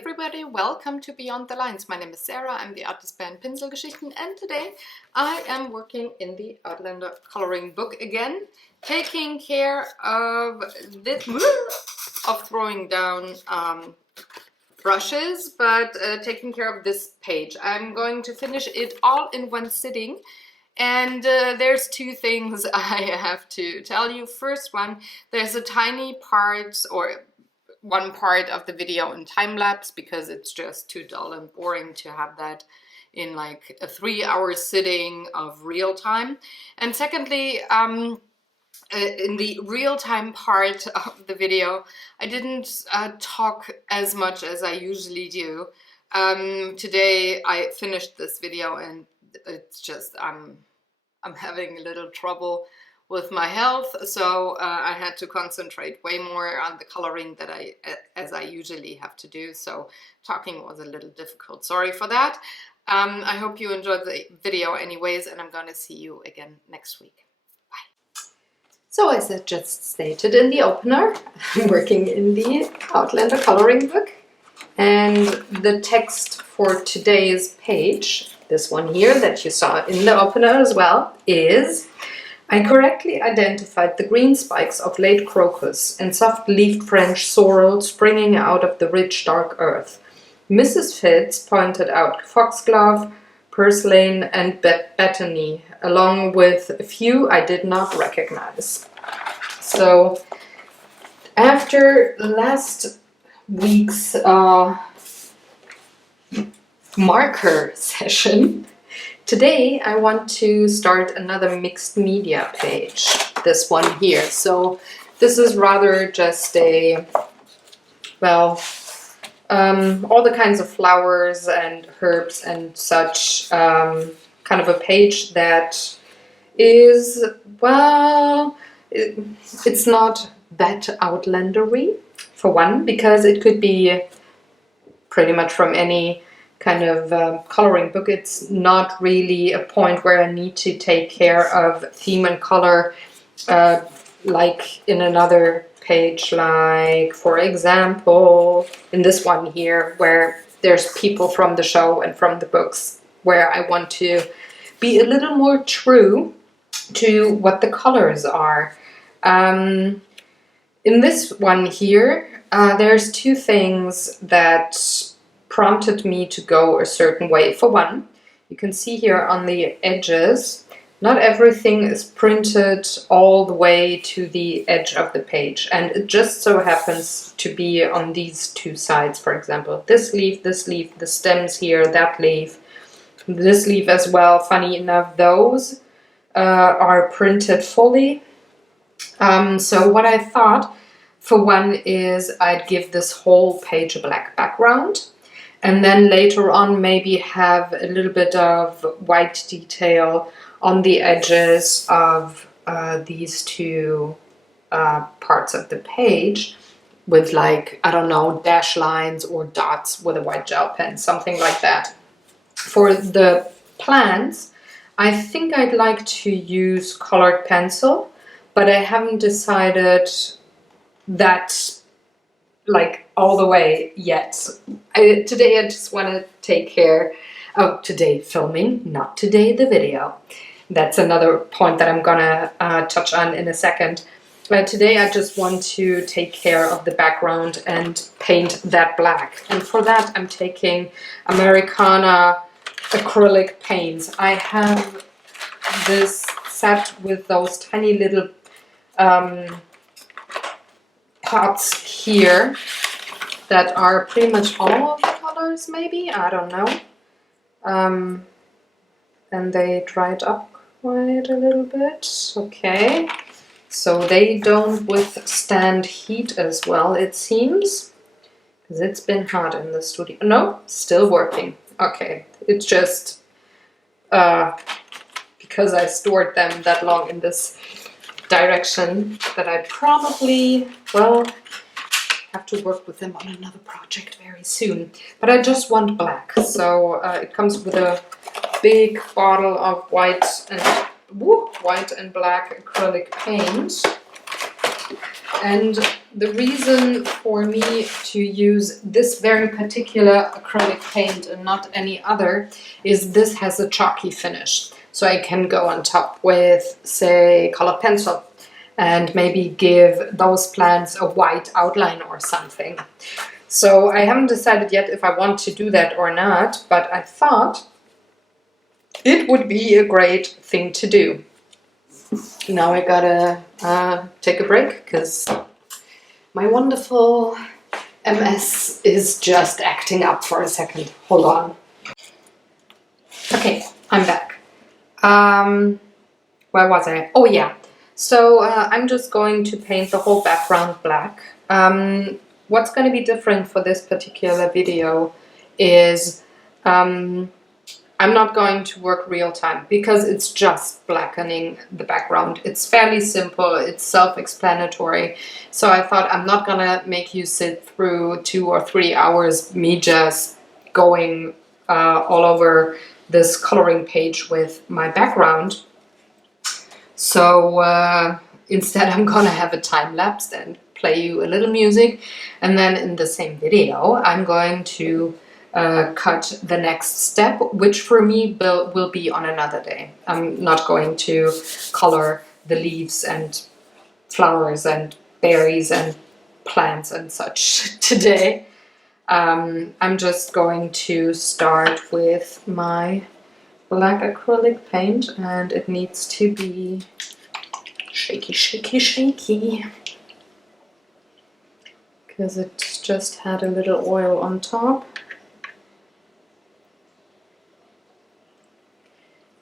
everybody, welcome to Beyond the Lines. My name is Sarah, I'm the artist by Pinselgeschichten, and today I am working in the Outlander coloring book again, taking care of this, of throwing down brushes, but taking care of this page. I'm going to finish it all in one sitting. And there's two things I have to tell you. First one, there's a tiny part or one part of the video in time-lapse because it's just too dull and boring to have that in like a 3-hour sitting of real time. And secondly, in the real-time part of the video, I didn't talk as much as I usually do. Today I finished this video and it's just I'm having a little trouble with my health, so I had to concentrate way more on the coloring that as I usually have to do, so talking was a little difficult. Sorry for that. I hope you enjoyed the video anyways, and I'm gonna see you again next week. Bye. So as I just stated in the opener, I'm working in the Outlander coloring book, and the text for today's page, this one here that you saw in the opener as well, is: I correctly identified the green spikes of late crocus and soft-leaved French sorrel springing out of the rich dark earth. Mrs. Fitz pointed out foxglove, purslane, and bethany, along with a few I did not recognize. So, after last week's marker session, today I want to start another mixed media page, this one here. So this is rather just a, well, all the kinds of flowers and herbs and such, kind of a page that is, well, it's not that outlandery, for one, because it could be pretty much from any kind of coloring book. It's not really a point where I need to take care of theme and color like in another page, like for example in this one here where there's people from the show and from the books, where I want to be a little more true to what the colors are. In this one here, there's two things that prompted me to go a certain way. For one, you can see here on the edges, not everything is printed all the way to the edge of the page, and it just so happens to be on these two sides. For example, this leaf, the stems here, that leaf, this leaf as well. Funny enough, those are printed fully. So what I thought, for one, is I'd give this whole page a black background, and then later on maybe have a little bit of white detail on the edges of these two parts of the page with, like, I don't know, dash lines or dots with a white gel pen, something like that. For the plants, I think I'd like to use colored pencil, but I haven't decided that like all the way yet. Today I just want to take care of today filming, not today the video. That's another point that I'm gonna touch on in a second. But today I just want to take care of the background and paint that black. And for that I'm taking Americana acrylic paints. I have this set with those tiny little pots here that are pretty much all of the colors, maybe, I don't know. And they dried up quite a little bit. Okay, so they don't withstand heat as well, it seems, because it's been hot in the studio. No, still working. Okay, it's just because I stored them that long in this direction that I probably, well, have to work with them on another project very soon. But I just want black, so it comes with a big bottle of white and black acrylic paint. And the reason for me to use this very particular acrylic paint and not any other is this has a chalky finish. So I can go on top with, say, colored pencil and maybe give those plants a white outline or something. So I haven't decided yet if I want to do that or not, but I thought it would be a great thing to do. Now I gotta take a break because my wonderful MS is just acting up for a second. Hold on. Okay, I'm back. Where was I? Oh yeah. So I'm just going to paint the whole background black. What's going to be different for this particular video is I'm not going to work real time because it's just blackening the background. It's fairly simple, it's self-explanatory. So I thought I'm not gonna make you sit through 2 or 3 hours me just going all over this coloring page with my background. So instead I'm gonna have a time lapse and play you a little music, and then in the same video I'm going to cut the next step, which for me will be on another day. I'm not going to color the leaves and flowers and berries and plants and such today. I'm just going to start with my black acrylic paint, and it needs to be shaky, shaky, shaky, because it just had a little oil on top.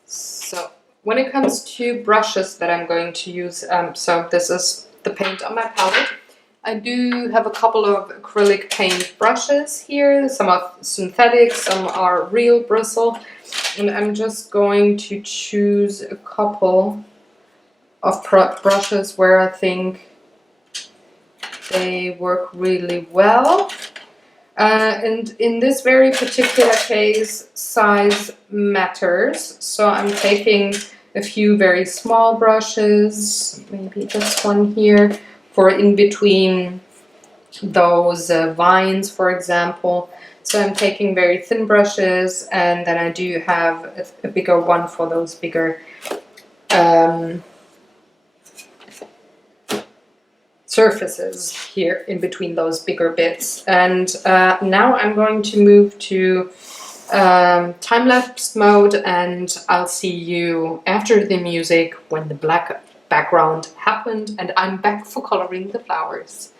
So when it comes to brushes that I'm going to use, so this is the paint on my palette. I do have a couple of acrylic paint brushes here. Some are synthetic, some are real bristle. And I'm just going to choose a couple of brushes where I think they work really well. And in this very particular case, size matters. So I'm taking a few very small brushes, maybe this one here, for in between those vines, for example. So I'm taking very thin brushes, and then I do have a bigger one for those bigger surfaces here in between those bigger bits. And now I'm going to move to time-lapse mode, and I'll see you after the music when the black background happened and I'm back for coloring the flowers.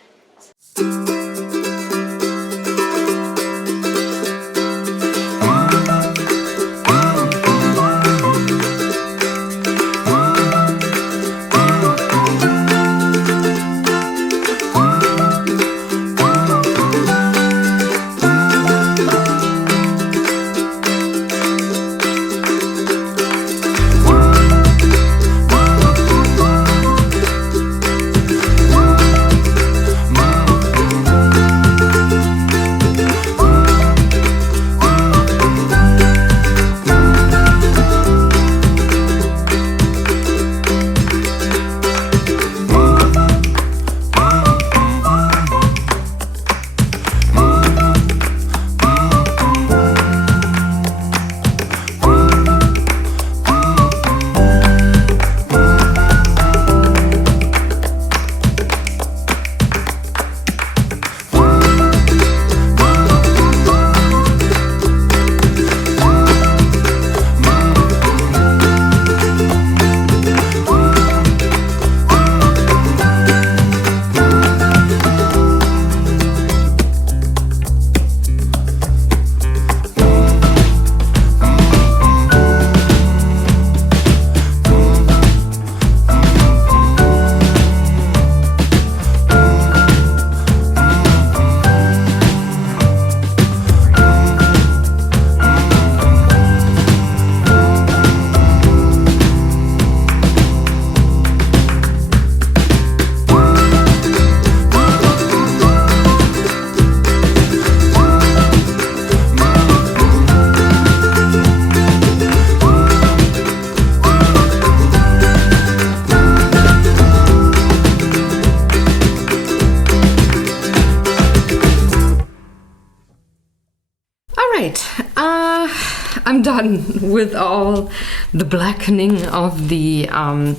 I'm done with all the blackening of the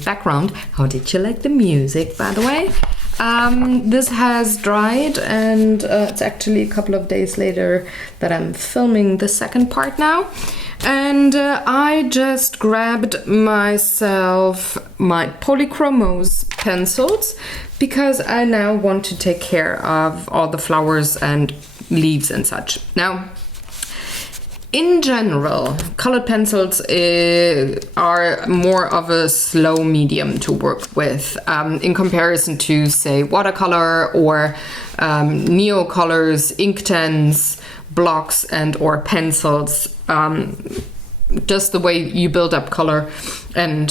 background. How did you like the music, by the way? This has dried, and it's actually a couple of days later that I'm filming the second part now. And I just grabbed myself my Polychromos pencils because I now want to take care of all the flowers and leaves and such. Now, in general, colored pencils are more of a slow medium to work with in comparison to, say, watercolor or neocolors, Inktense, blocks and or pencils. Just the way you build up color and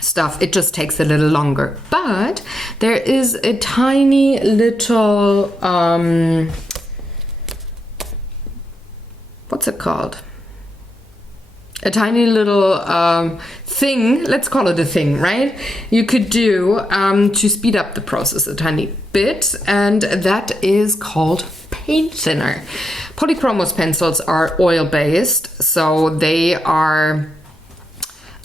stuff, it just takes a little longer. But there is a tiny little what's it called? A tiny little thing, let's call it a thing, right? You could do to speed up the process a tiny bit, and that is called paint thinner. Polychromos pencils are oil-based, so they are,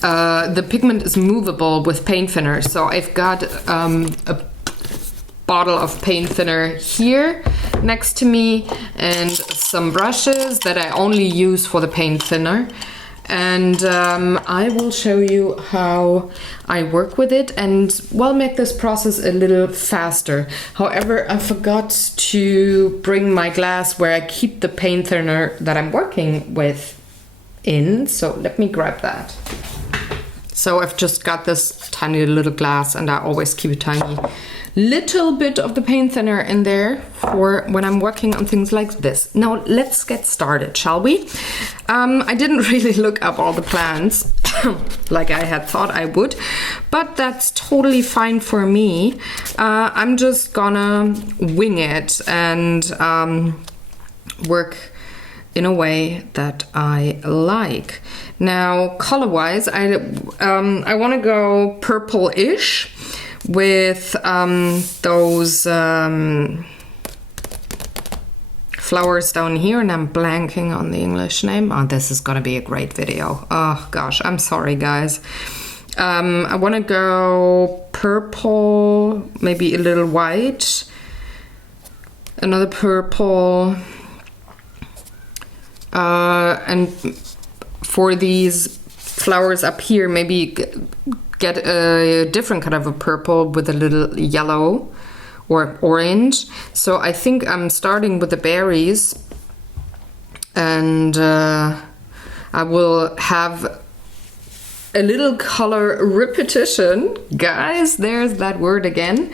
the pigment is movable with paint thinner. So I've got a bottle of paint thinner here next to me and some brushes that I only use for the paint thinner, and I will show you how I work with it and will make this process a little faster. However, I forgot to bring my glass where I keep the paint thinner that I'm working with in, so let me grab that. So I've just got this tiny little glass, and I always keep a tiny little bit of the paint thinner in there for when I'm working on things like this. Now let's get started, shall we? I didn't really look up all the plans like I had thought I would, but that's totally fine for me. I'm just gonna wing it and work in a way that I like. Now, color-wise, I want to go purple-ish with those flowers down here, and I'm blanking on the English name. Oh, this is gonna be a great video. Oh gosh, I'm sorry guys. I want to go purple, maybe a little white, another purple, and for these flowers up here, maybe get a different kind of a purple with a little yellow or orange. So I think I'm starting with the berries, and I will have a little color repetition. Guys, there's that word again.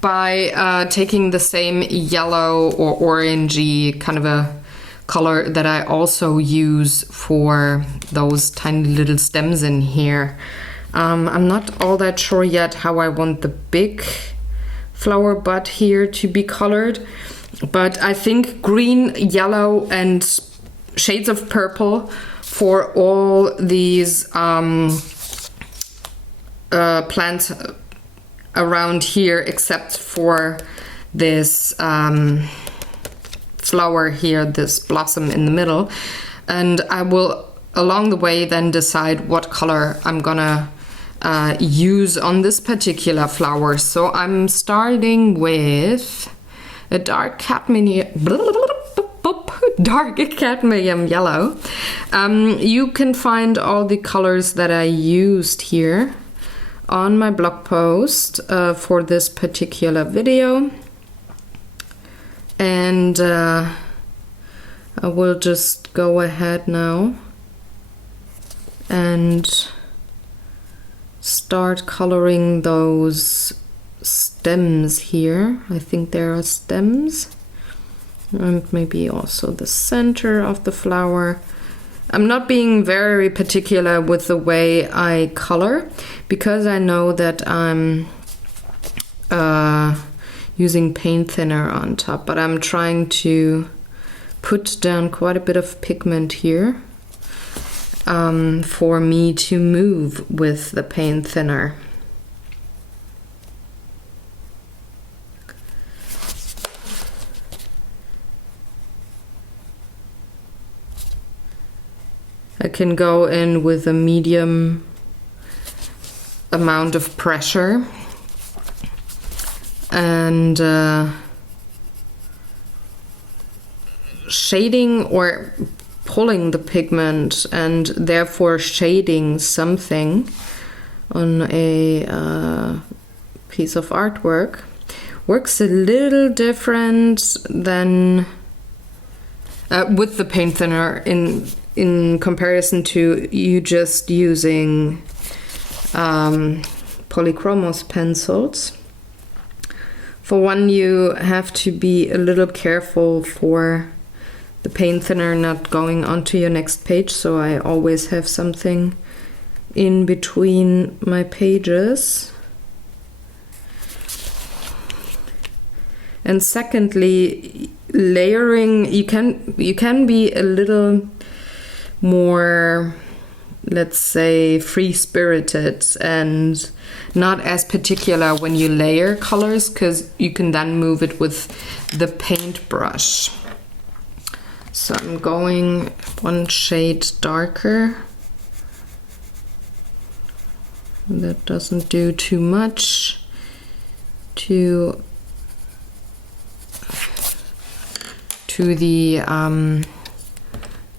By taking the same yellow or orangey kind of a color that I also use for those tiny little stems in here. I'm not all that sure yet how I want the big flower bud here to be colored, but I think green, yellow, and shades of purple for all these plants around here, except for this flower here, this blossom in the middle. And I will along the way then decide what color I'm gonna use on this particular flower. So I'm starting with a dark cadmium yellow. You can find all the colors that I used here on my blog post for this particular video, and I will just go ahead now and start coloring those stems here. I think there are stems, and maybe also the center of the flower. I'm not being very particular with the way I color because I know that I'm using paint thinner on top, but I'm trying to put down quite a bit of pigment here for me to move with the paint thinner. I can go in with a medium amount of pressure and shading or pulling the pigment and therefore shading something on a piece of artwork works a little different than with the paint thinner in comparison to you just using polychromos pencils. For one, you have to be a little careful for the paint thinner not going onto your next page, so I always have something in between my pages. And secondly, layering, you can be a little more, let's say, free-spirited and not as particular when you layer colors, because you can then move it with the paintbrush. So I'm going one shade darker. That doesn't do too much to the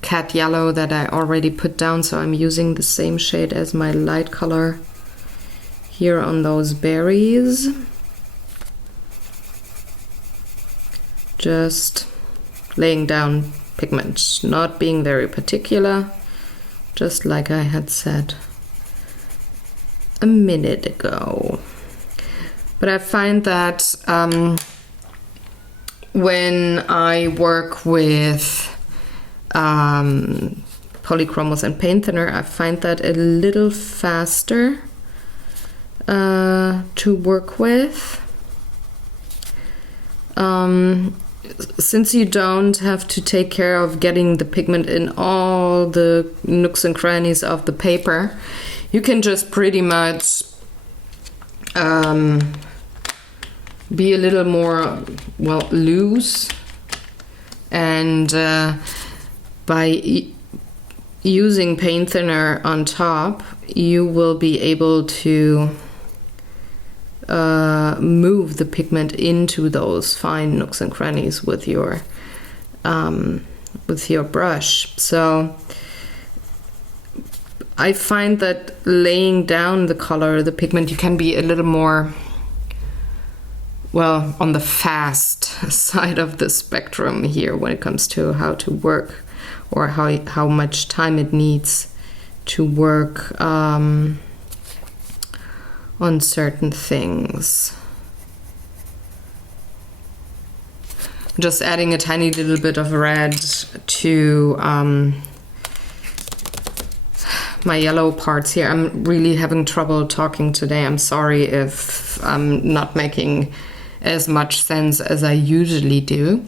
cat yellow that I already put down, so I'm using the same shade as my light color here on those berries. Just laying down pigment, not being very particular, just like I had said a minute ago. But I find that when I work with polychromos and paint thinner, I find that a little faster to work with. Since you don't have to take care of getting the pigment in all the nooks and crannies of the paper, you can just pretty much be a little more, well, loose, and by using paint thinner on top, you will be able to move the pigment into those fine nooks and crannies with your brush. So I find that laying down the color, the pigment, you can be a little more, well, on the fast side of the spectrum here when it comes to how to work, or how much time it needs to work on certain things. Just adding a tiny little bit of red to my yellow parts here. I'm really having trouble talking today. I'm sorry if I'm not making as much sense as I usually do.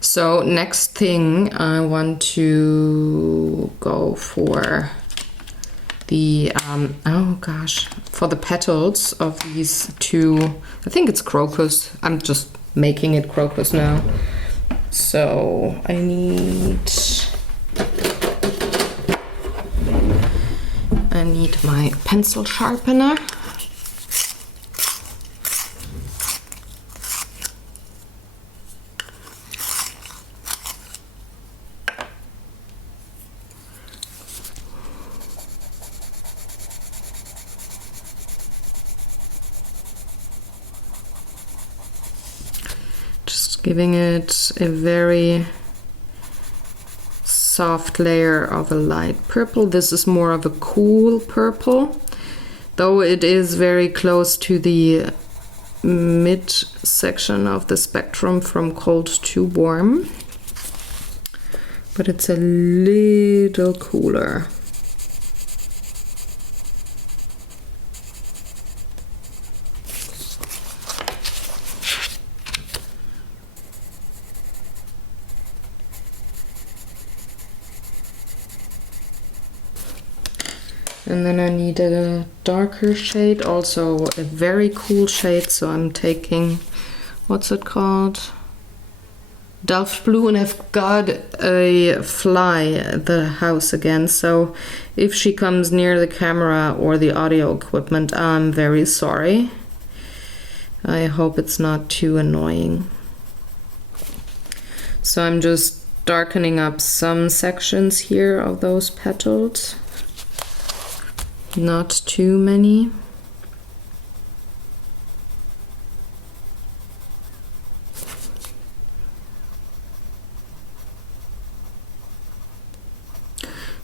So next thing, I want to go for the for the petals of these two. I think it's crocus. I'm just making it crocus now. So I need my pencil sharpener. Giving it a very soft layer of a light purple. This is more of a cool purple, though it is very close to the mid section of the spectrum from cold to warm, but it's a little cooler. And then I need a darker shade, also a very cool shade, so I'm taking, what's it called? Delft blue, and I've got a fly at the house again, so if she comes near the camera or the audio equipment, I'm very sorry. I hope it's not too annoying. So I'm just darkening up some sections here of those petals. Not too many.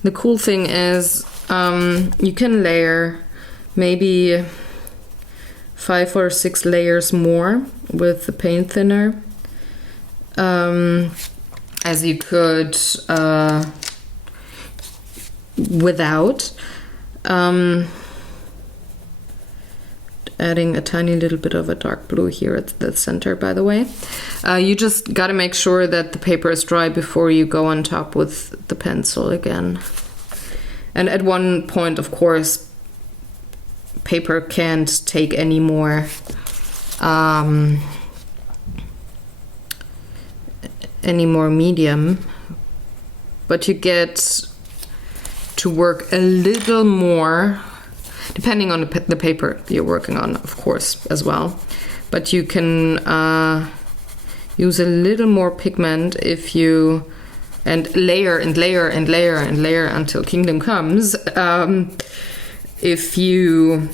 The cool thing is you can layer maybe 5 or 6 layers more with the paint thinner, as you could without. Adding a tiny little bit of a dark blue here at the center, by the way. You just gotta make sure that the paper is dry before you go on top with the pencil again. And at one point, of course, paper can't take any more medium, but you get to work a little more, depending on the paper you're working on, of course, as well. But you can use a little more pigment if you, and layer and layer and layer and layer until Kingdom Comes. If you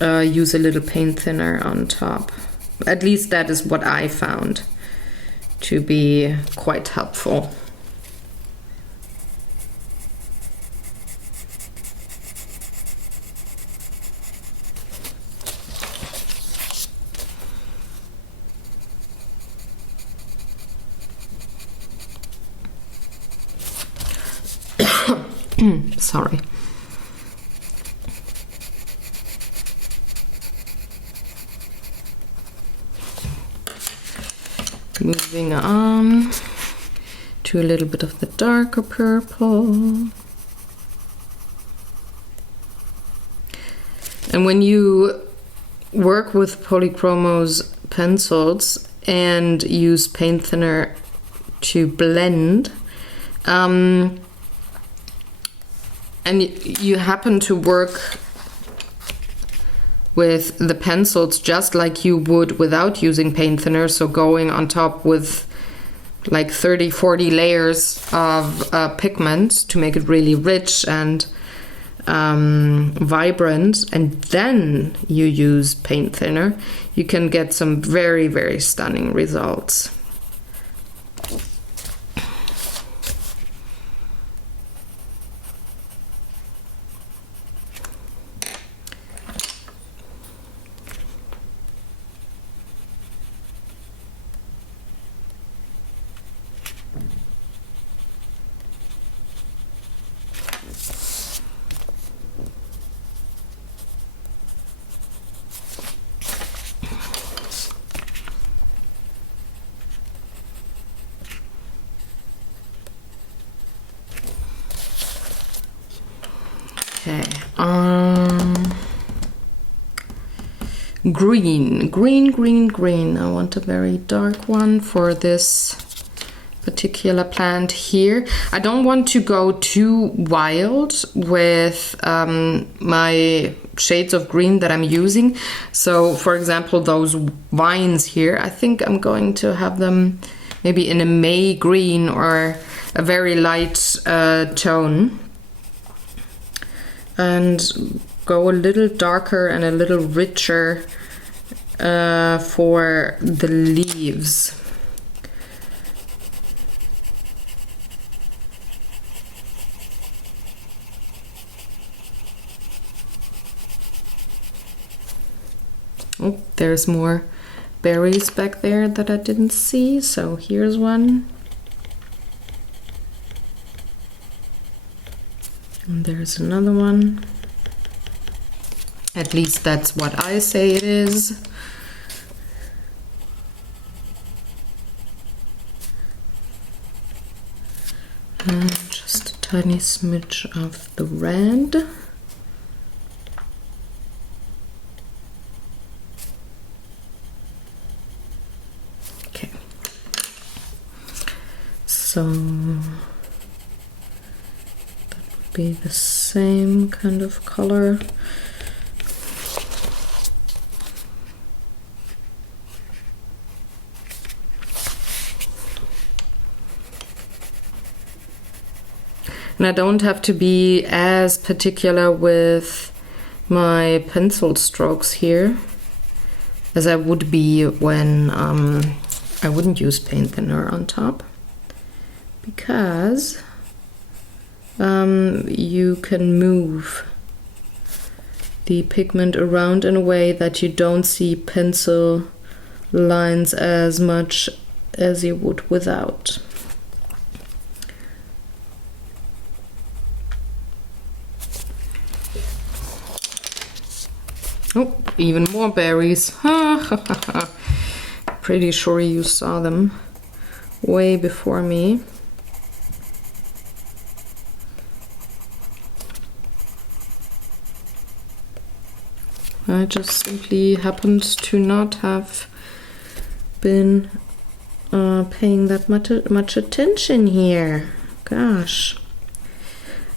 use a little paint thinner on top. At least that is what I found to be quite helpful. Sorry. Moving on to a little bit of the darker purple. And when you work with Polychromos pencils and use paint thinner to blend, and you happen to work with the pencils just like you would without using paint thinner, so going on top with like 30-40 layers of pigment to make it really rich and vibrant, and then you use paint thinner, you can get some very, very stunning results. Okay, green. I want a very dark one for this particular plant here. I don't want to go too wild with my shades of green that I'm using. So, for example, those vines here, I think I'm going to have them maybe in a May green or a very light tone. And go a little darker and a little richer for the leaves. Oh, there's more berries back there that I didn't see, so here's one. And there's another one. At least that's what I say it is. And just a tiny smidge of the red. Okay. So that would be the same kind of color. And I don't have to be as particular with my pencil strokes here as I would be when I wouldn't use paint thinner on top, because you can move the pigment around in a way that you don't see pencil lines as much as you would without. Oh, even more berries. Pretty sure you saw them way before me. I just simply happened to not have been paying that much attention here. Gosh.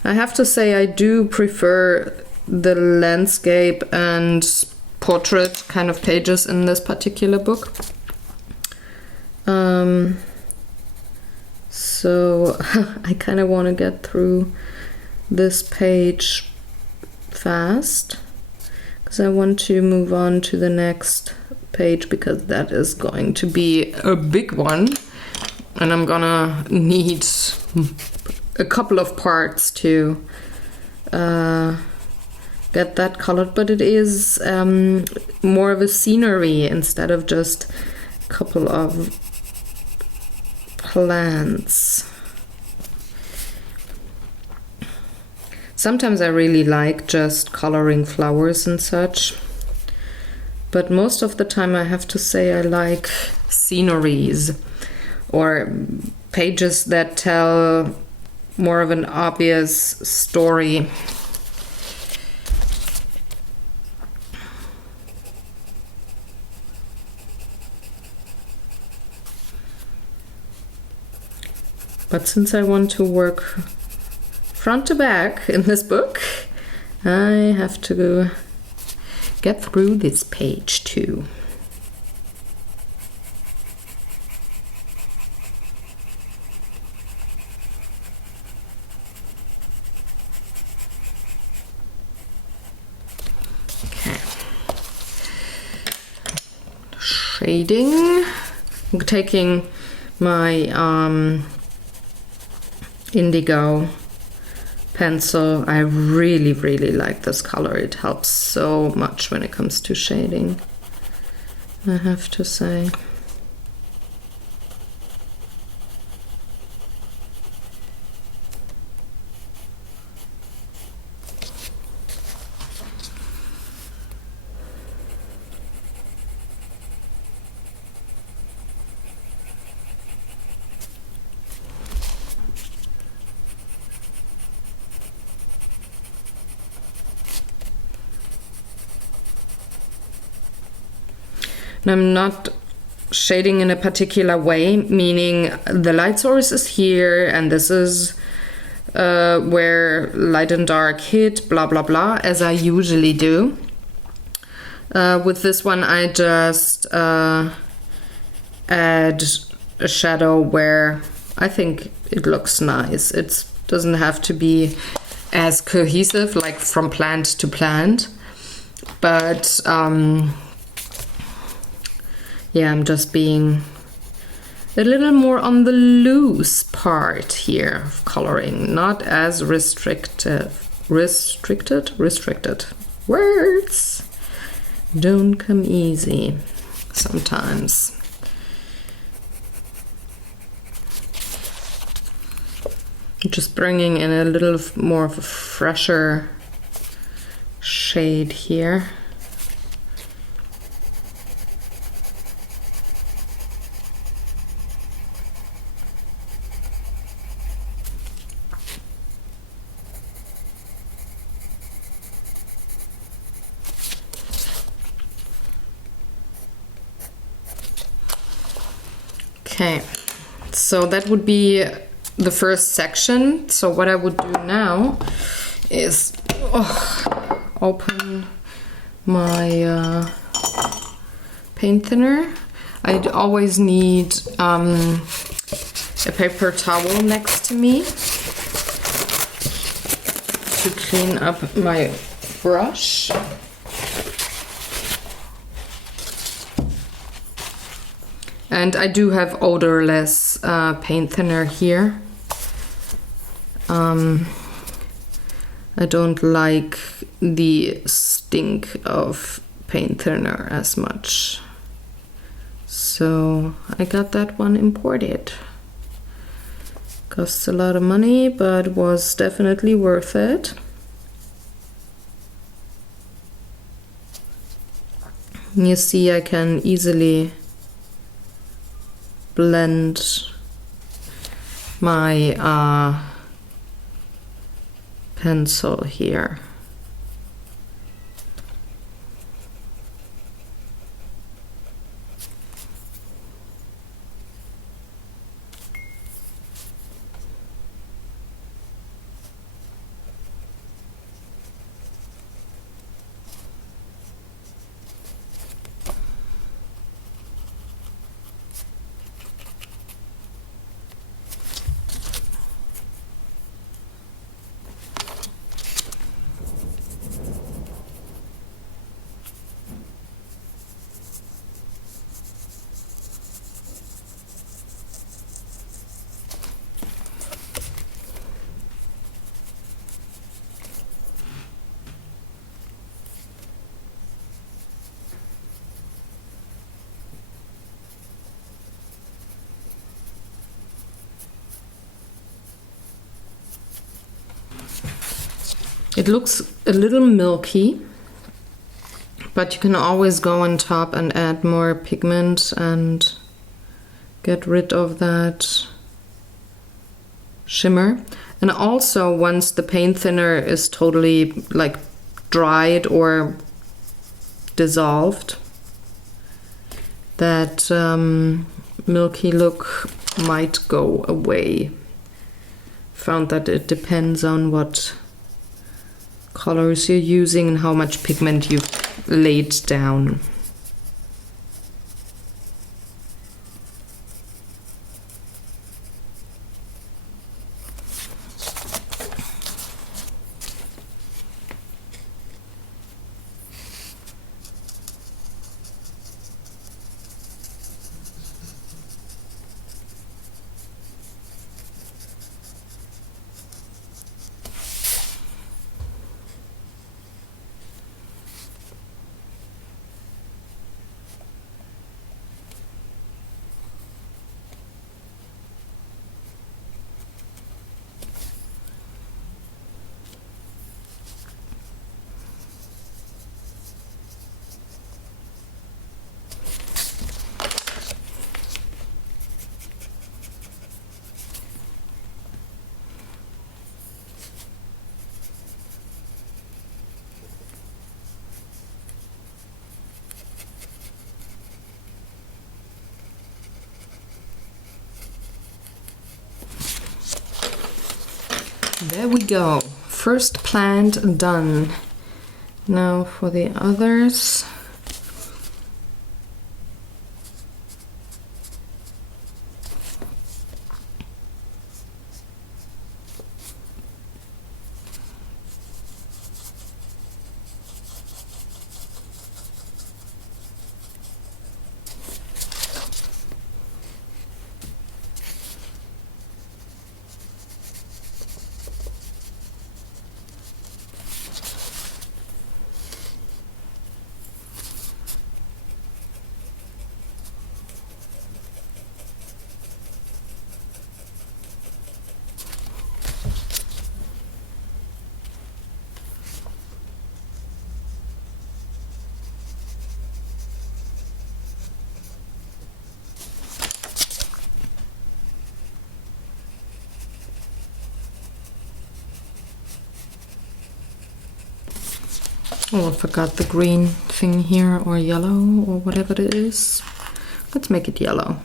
I have to say I do prefer the landscape and portrait kind of pages in this particular book. So I kind of want to get through this page fast, because I want to move on to the next page, because that is going to be a big one, and I'm gonna need a couple of parts to get that colored, but it is more of a scenery instead of just a couple of plants. Sometimes I really like just coloring flowers and such, but most of the time I have to say I like sceneries or pages that tell more of an obvious story. But since I want to work front to back in this book, I have to get through this page too. Okay. Shading. I'm taking my indigo pencil. I really like this color. It helps so much when it comes to shading, I have to say. And I'm not shading in a particular way, meaning the light source is here and this is where light and dark hit, blah blah blah, as I usually do. With this one I just add a shadow where I think it looks nice. It doesn't have to be as cohesive like from plant to plant, but yeah, I'm just being a little more on the loose part here of coloring, not as restricted. Words don't come easy sometimes. Just bringing in a little more of a fresher shade here. Okay, so that would be the first section. So what I would do now is open my paint thinner. I'd always need a paper towel next to me to clean up my brush. And I do have odorless paint thinner here. I don't like the stink of paint thinner as much. So I got that one imported. Costs a lot of money, but was definitely worth it. You see, I can easily blend my pencil here. It looks a little milky, but you can always go on top and add more pigment and get rid of that shimmer. And also, once the paint thinner is totally like dried or dissolved, that milky look might go away. Found that it depends on what colors you're using and how much pigment you've laid down. There we go. First plant done. Now for the others. Oh, I forgot the green thing here, or yellow, or whatever it is. Let's make it yellow.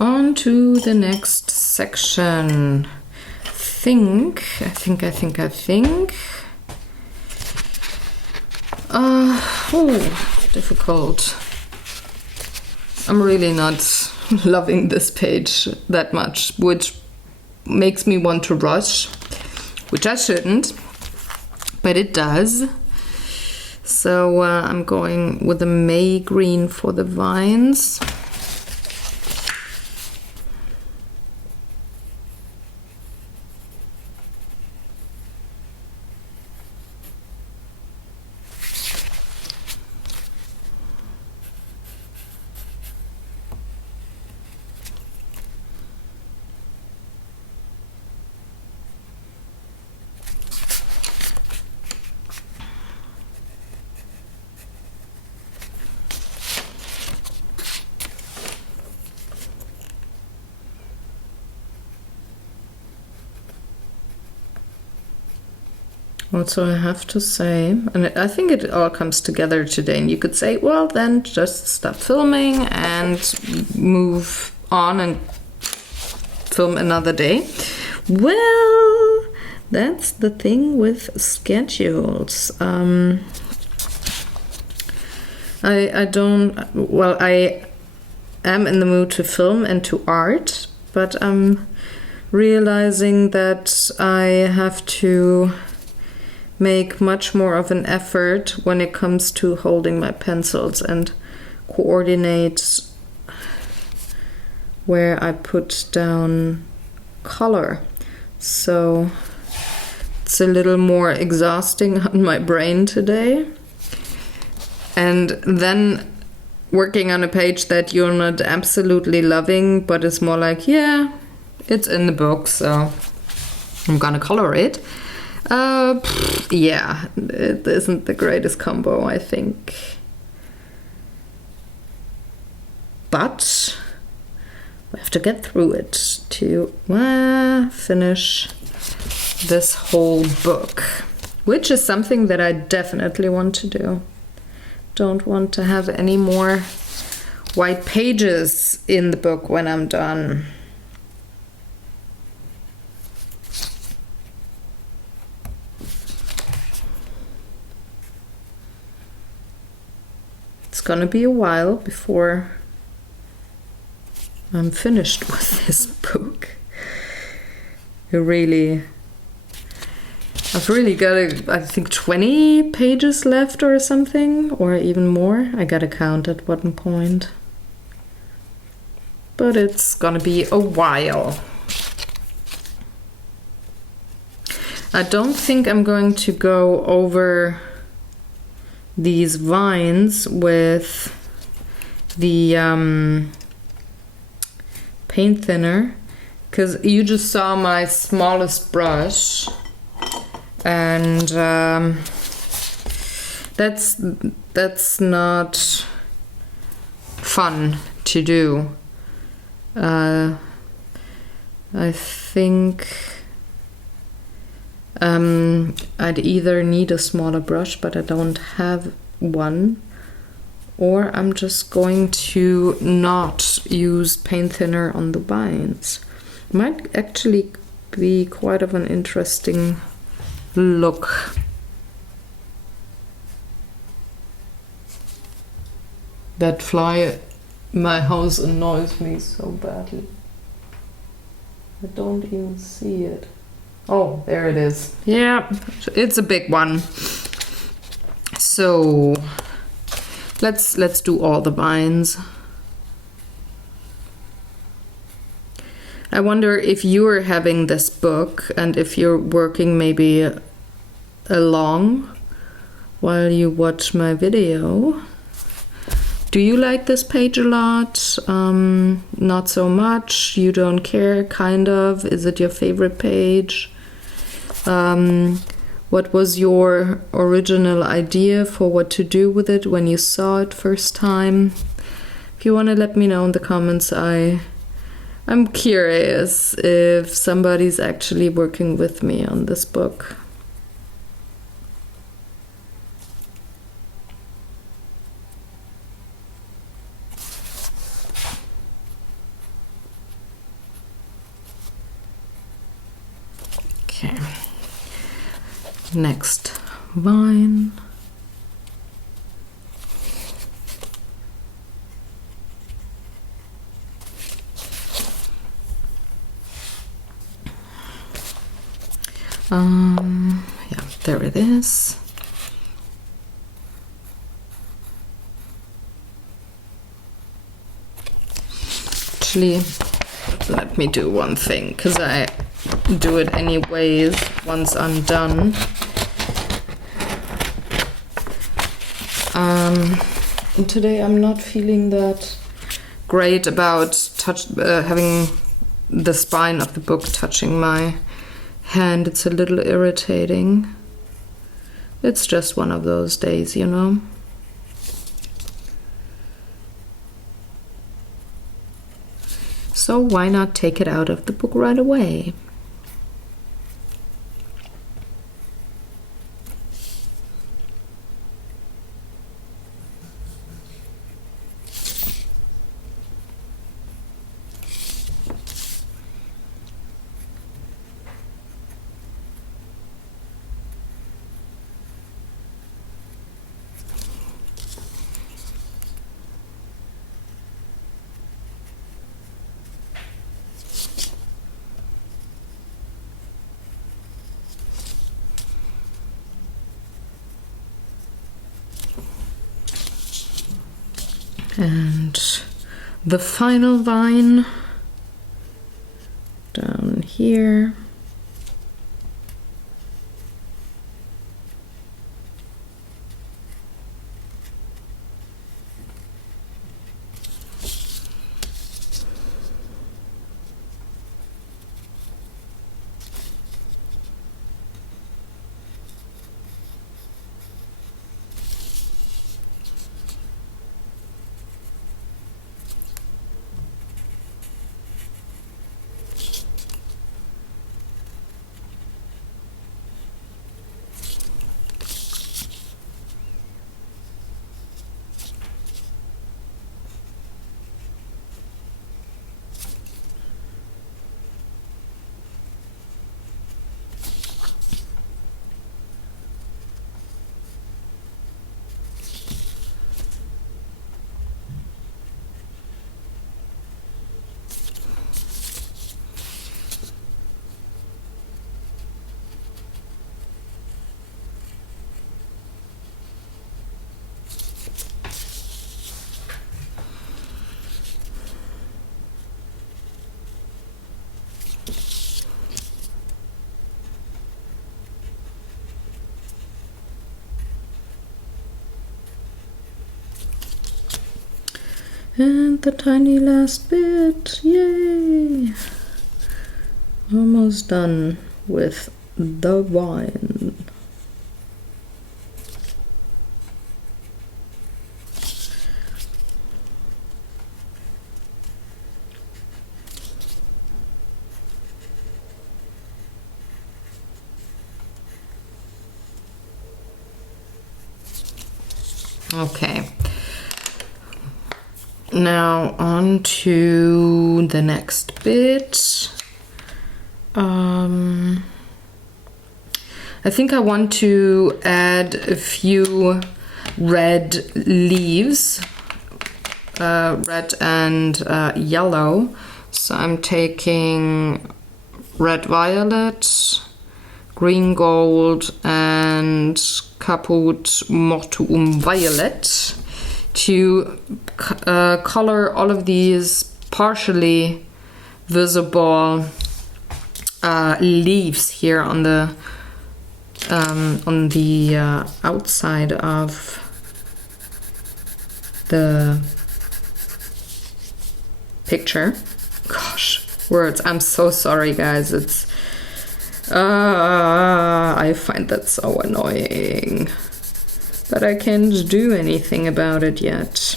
On to the next section. I think. Difficult. I'm really not loving this page that much, which makes me want to rush, which I shouldn't, but it does. So I'm going with the May green for the vines. Also, I have to say, and I think it all comes together today, and you could say, well, then just stop filming and move on and film another day. Well, that's the thing with schedules. I am in the mood to film and to art, but I'm realizing that I have to make much more of an effort when it comes to holding my pencils and coordinate where I put down color. So it's a little more exhausting on my brain today. And then working on a page that you're not absolutely loving, but it's more like, yeah, it's in the book, so I'm gonna color it. Yeah, it isn't the greatest combo, I think. But we have to get through it to finish this whole book, which is something that I definitely want to do. Don't want to have any more white pages in the book when I'm done. It's gonna be a while before I'm finished with this book. I've really got, I think, 20 pages left or something, or even more. I gotta count at one point. But it's gonna be a while. I don't think I'm going to go over these vines with the paint thinner, because you just saw my smallest brush, and that's not fun to do. I think I'd either need a smaller brush, but I don't have one, or I'm just going to not use paint thinner on the vines. Might actually be quite of an interesting look. That fly in my house annoys me so badly. I don't even see it. Oh, there it is. Yeah, it's a big one. So let's do all the vines. I wonder if you're having this book and if you're working maybe along while you watch my video. Do you like this page a lot? Not so much? You don't care, kind of? Is it your favorite page? What was your original idea for what to do with it when you saw it first time? If you want to let me know in the comments, I'm curious if somebody's actually working with me on this book. next vine. Yeah, there it is. Actually, let me do one thing, because I do it anyways once I'm done. And today I'm not feeling that great about having the spine of the book touching my hand. It's a little irritating. It's just one of those days, you know. So why not take it out of the book right away? And the final vine down here. And the tiny last bit, yay! Almost done with the vine. Okay. Now on to the next bit. I think I want to add a few red leaves, red and yellow. So I'm taking red violet, green gold and caput mortuum violet to color all of these partially visible leaves here on the outside of the picture. Gosh, words. I'm so sorry, guys. It's I find that so annoying, but I can't do anything about it yet.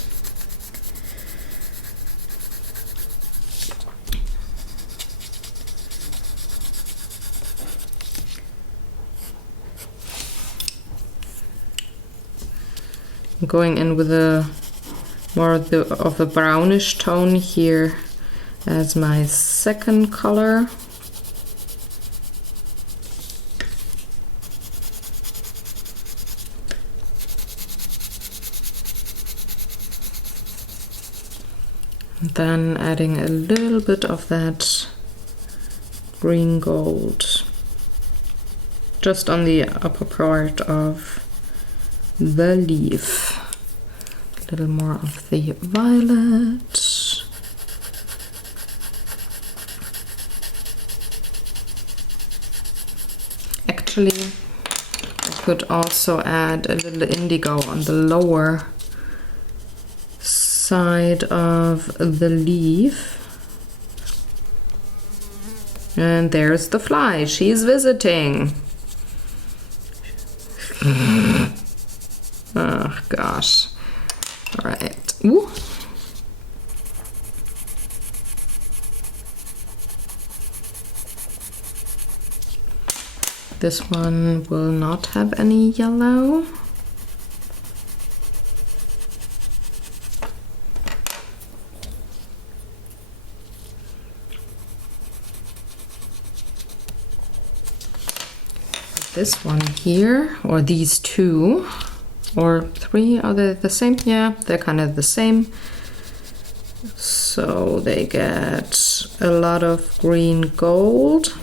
I'm going in with a more of a brownish tone here as my second color. And then adding a little bit of that green gold just on the upper part of the leaf. A little more of the violet. Actually, I could also add a little indigo on the lower side of the leaf. And there's the fly. She's visiting. Oh gosh. All right. Ooh. This one will not have any yellow. This one here, or these two, or three, are they the same? Yeah, they're kind of the same. So they get a lot of green gold.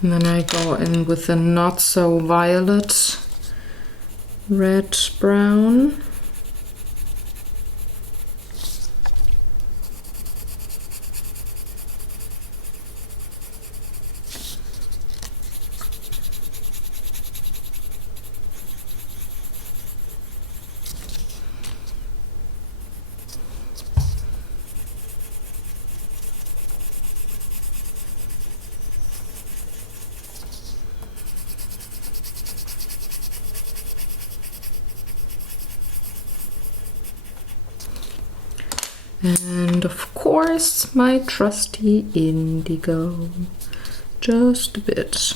And then I go in with the not so violet red brown. And of course, my trusty indigo, just a bit.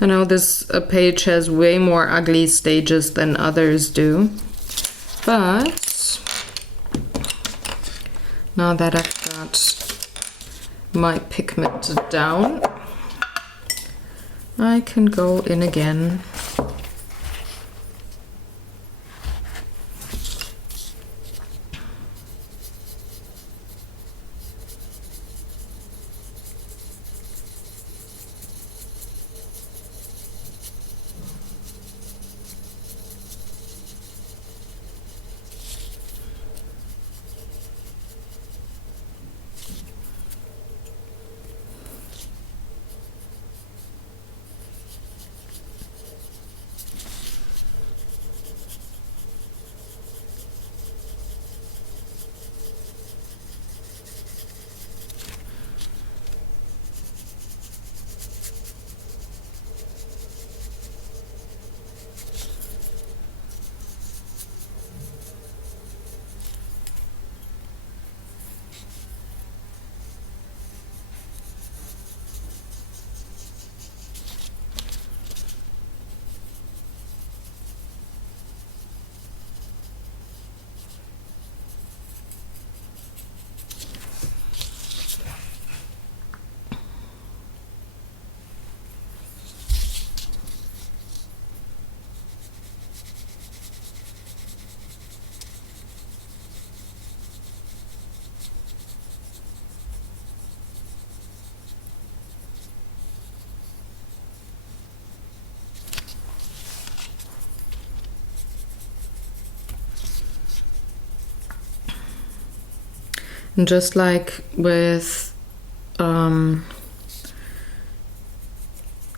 I know this page has way more ugly stages than others do, but now that I've got my pigment down, I can go in again. And just like with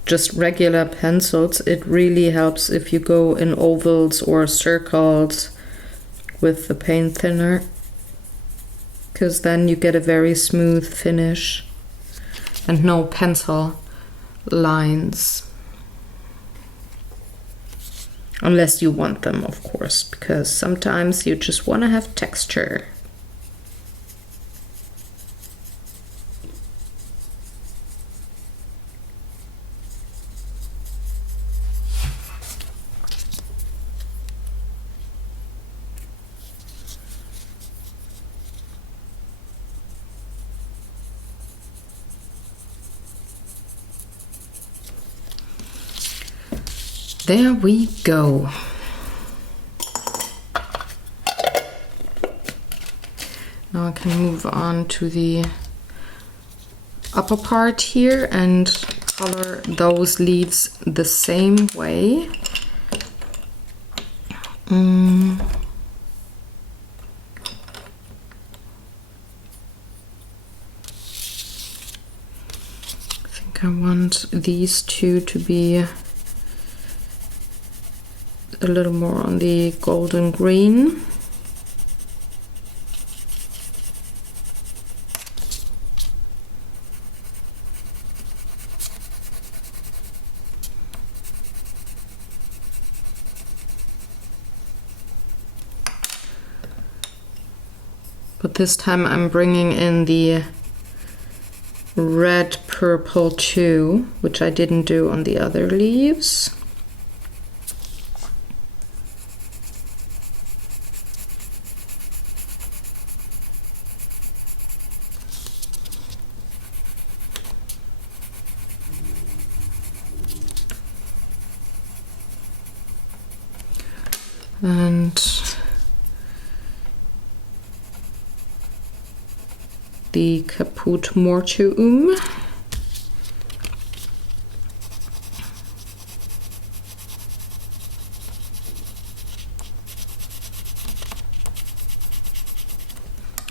just regular pencils, it really helps if you go in ovals or circles with the paint thinner, because then you get a very smooth finish and no pencil lines. Unless you want them, of course, because sometimes you just want to have texture. There we go. Now I can move on to the upper part here and color those leaves the same way. I think I want these two to be a little more on the golden green. But this time I'm bringing in the red purple too, which I didn't do on the other leaves. And the caput mortuum.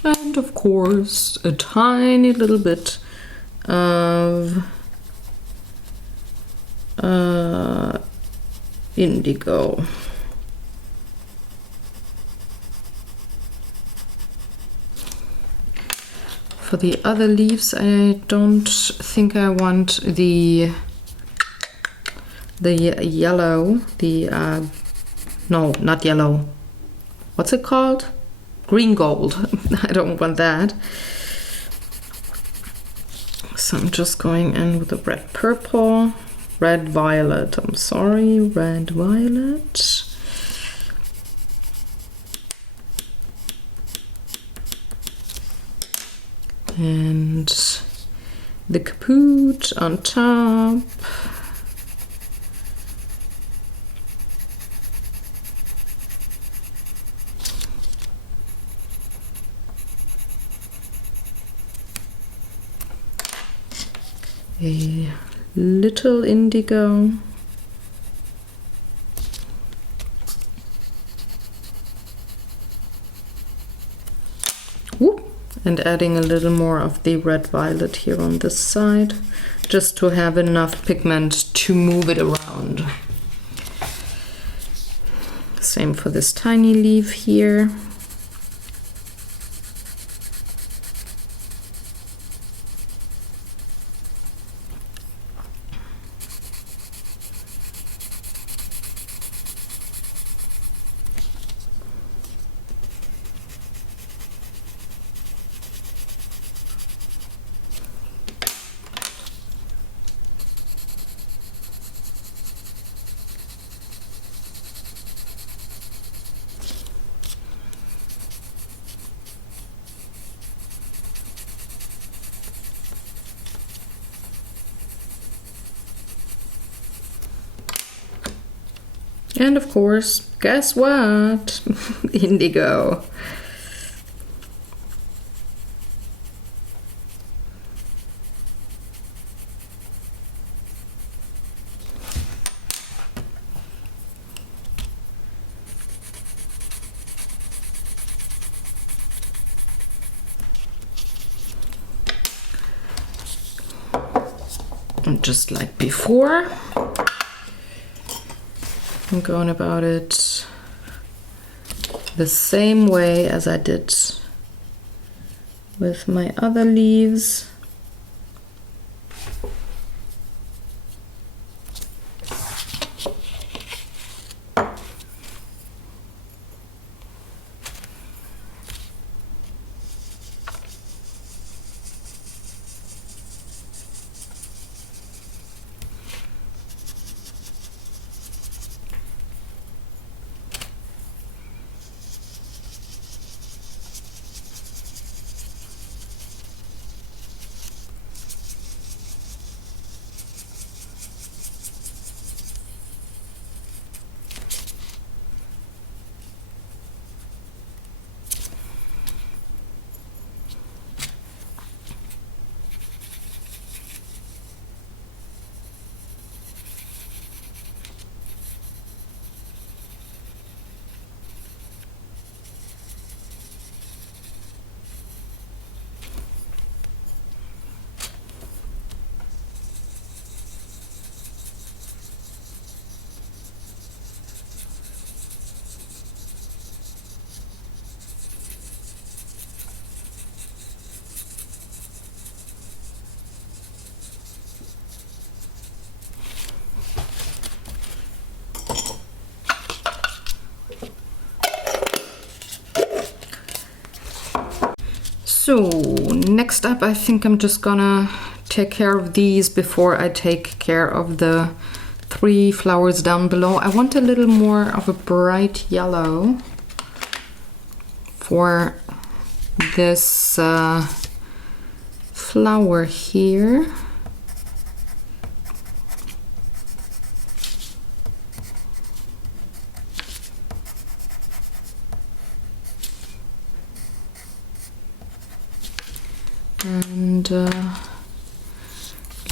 And of course a tiny little bit of indigo. For the other leaves, I don't think I want the yellow, no, not yellow. What's it called? Green gold. I don't want that. So I'm just going in with the red purple, red violet. I'm sorry, red violet. And the caput on top. A little indigo. Whoop. And adding a little more of the red violet here on this side, just to have enough pigment to move it around. Same for this tiny leaf here. And of course, guess what? Indigo. And just like before, I'm going about it the same way as I did with my other leaves. So next up, I think I'm just gonna take care of these before I take care of the 3 flowers down below. I want a little more of a bright yellow for this flower here. And a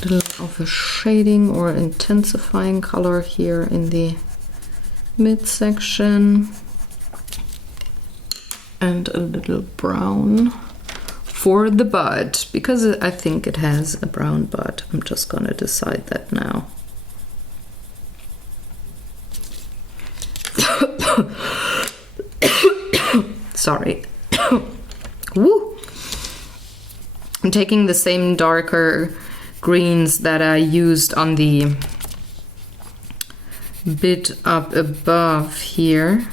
little of a shading or intensifying color here in the midsection. And a little brown for the bud, because I think it has a brown bud. I'm just gonna decide that now. Sorry. Woo! I'm taking the same darker greens that I used on the bit up above here.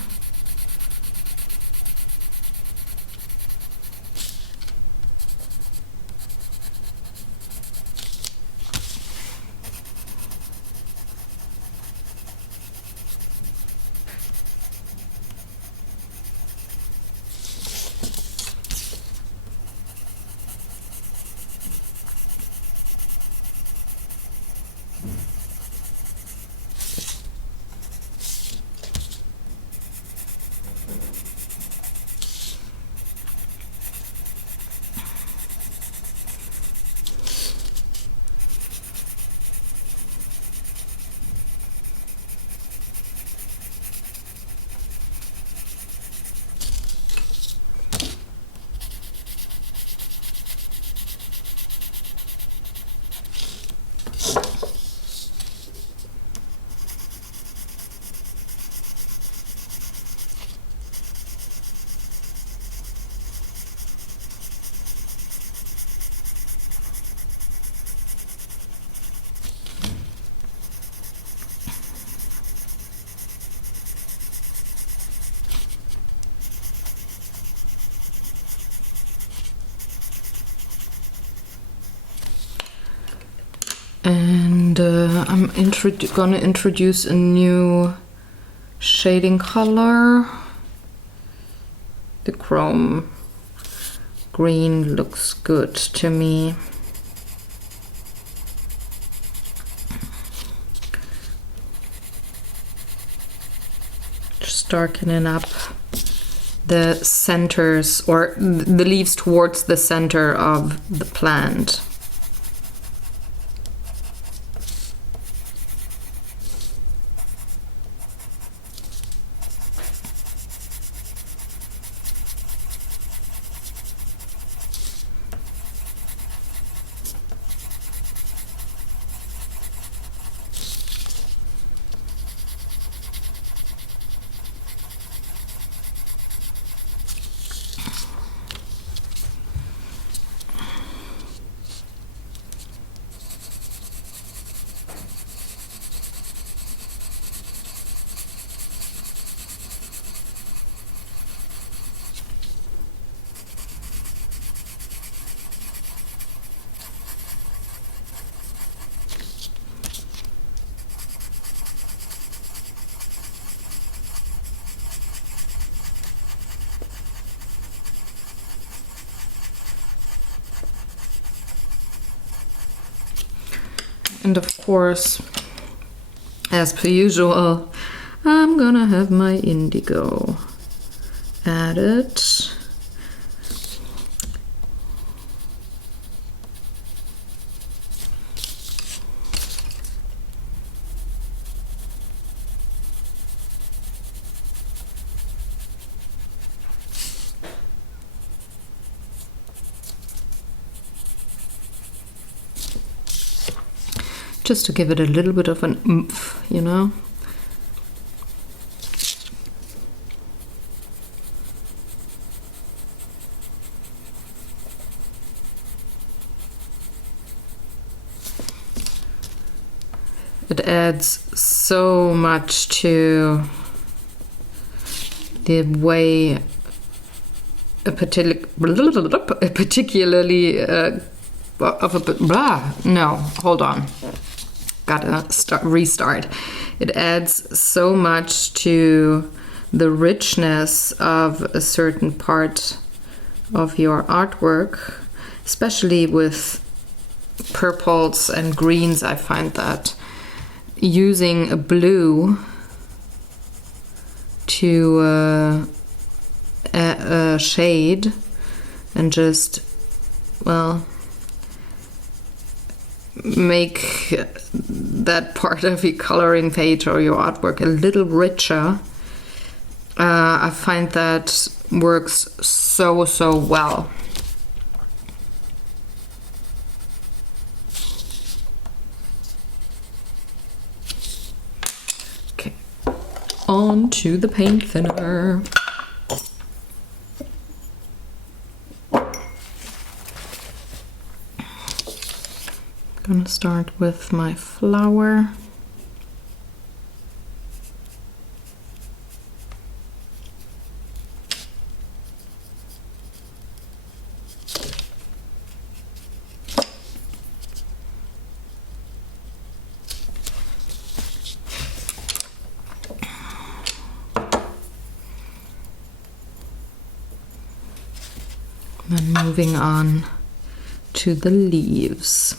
And I'm gonna introduce a new shading color. The chrome green looks good to me. Just darkening up the centers, or the leaves towards the center of the plant. And of course, as per usual, I'm gonna have my indigo added. Just to give it a little bit of an oomph, you know. It adds so much to the way particularly no, hold on. Gotta restart. It adds so much to the richness of a certain part of your artwork, especially with purples and greens. I find that using a blue to a shade and just, well, make that part of your coloring page or your artwork a little richer. I find that works so well. Okay, on to the paint thinner. Gonna start with my flower. Then moving on to the leaves.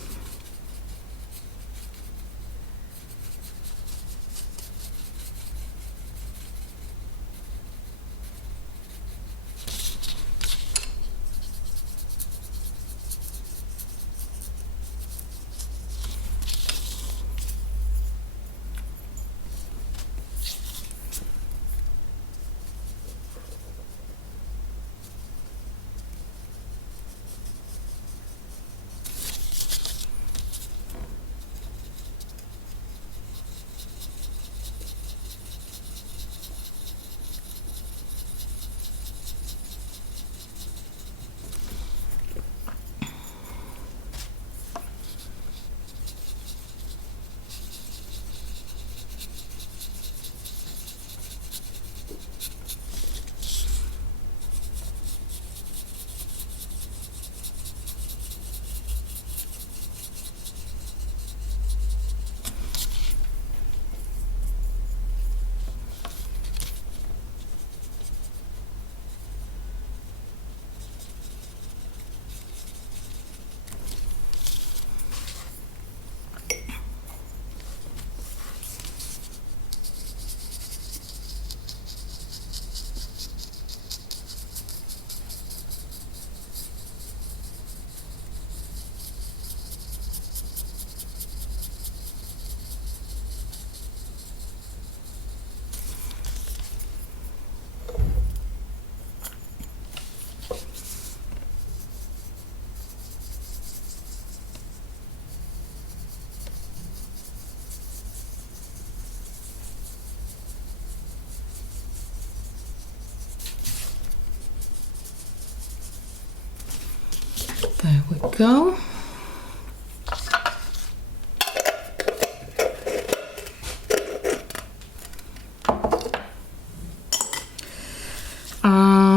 There we go.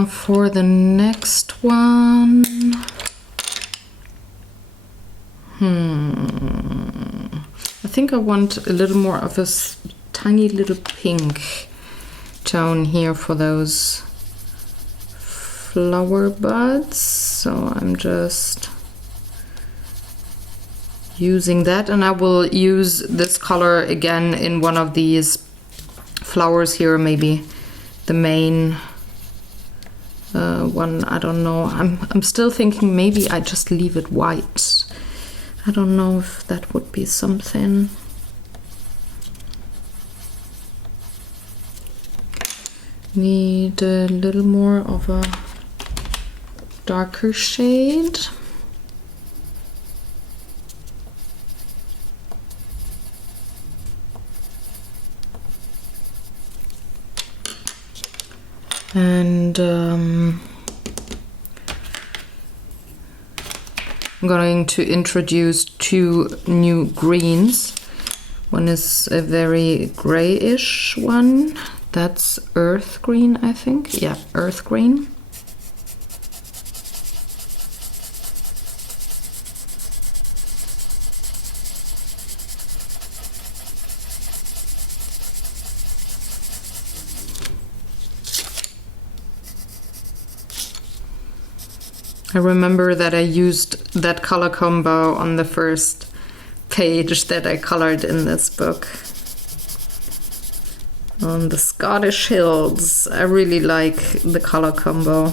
For the next one, I think I want a little more of a tiny little pink tone here for those flower buds, so I'm just using that, and I will use this color again in one of these flowers here, maybe the main one. I don't know. I'm still thinking maybe I just leave it white. I don't know if that would be something. Need a little more of a darker shade. And I'm going to introduce two new greens. One is a very grayish one. That's earth green, I think. Yeah, earth green. I remember that I used that color combo on the first page that I colored in this book. On the Scottish Hills. I really like the color combo.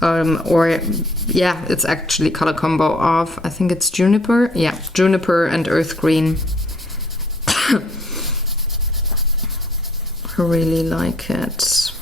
Yeah, it's actually color combo of, I think it's juniper. Yeah, juniper and earth green. I really like it.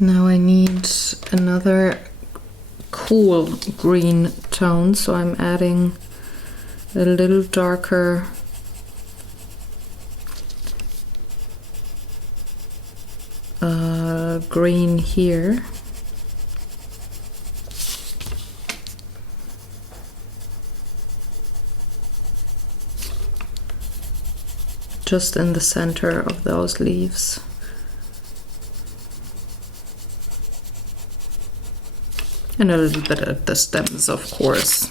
Now I need another cool green tone, so I'm adding a little darker green here. Just in the center of those leaves. And a little bit at the stems, of course.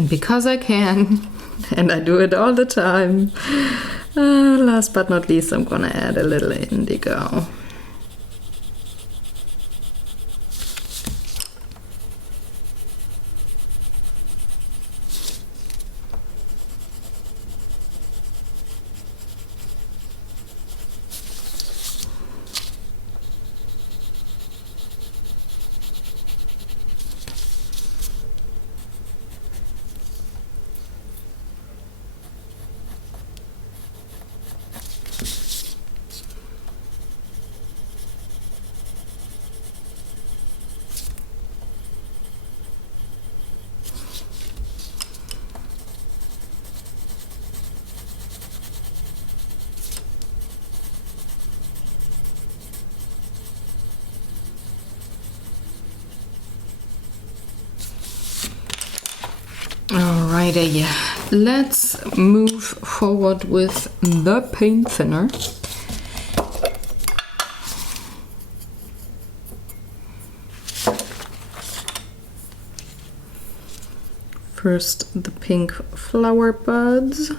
And because I can, and I do it all the time, last but not least, I'm gonna add a little indigo. Alrighty, let's move forward with the paint thinner. First, the pink flower buds.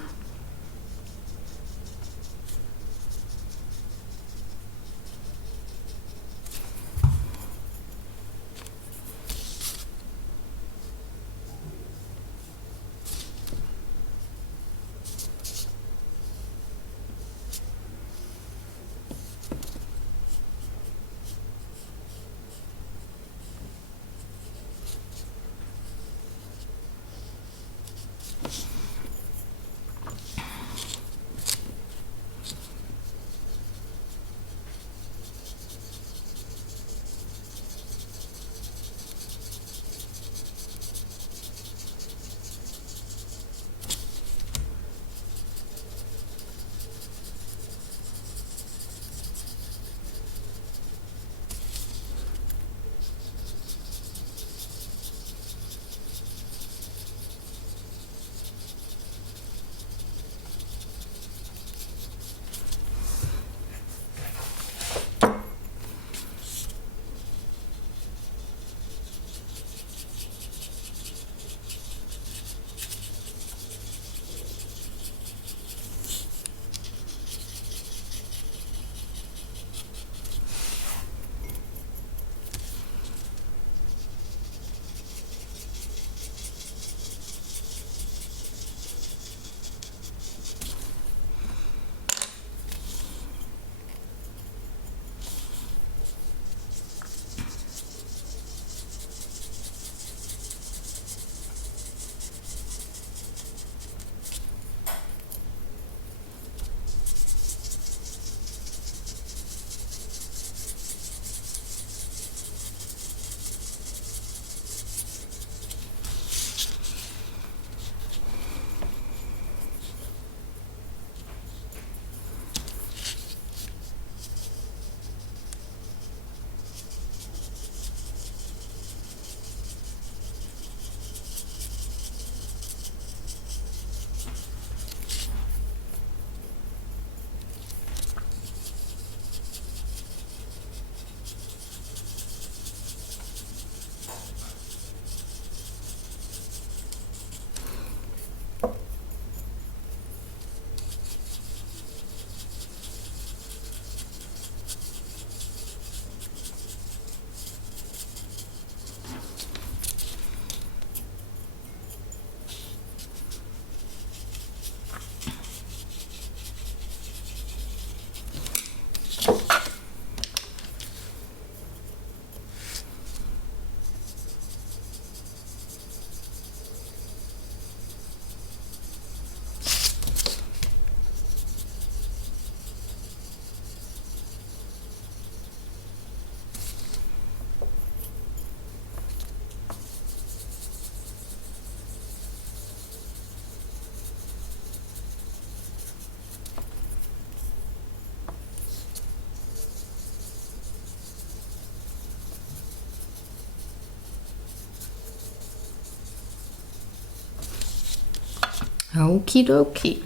Okie dokie.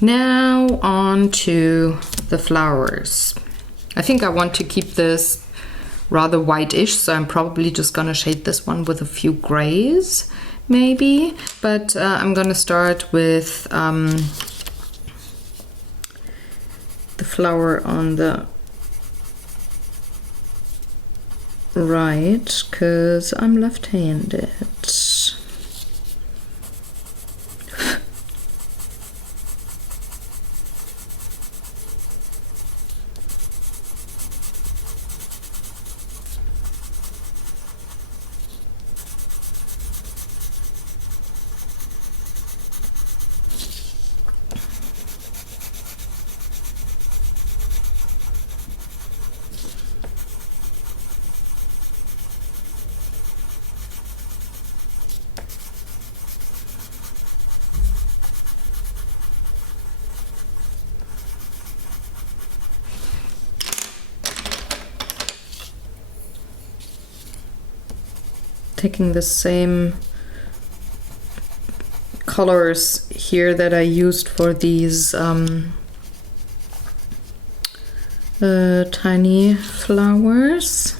Now on to the flowers. I think I want to keep this rather whitish, so I'm probably just gonna shade this one with a few grays, maybe. But I'm gonna start with the flower on the right, because I'm left-handed. Taking the same colors here that I used for these tiny flowers.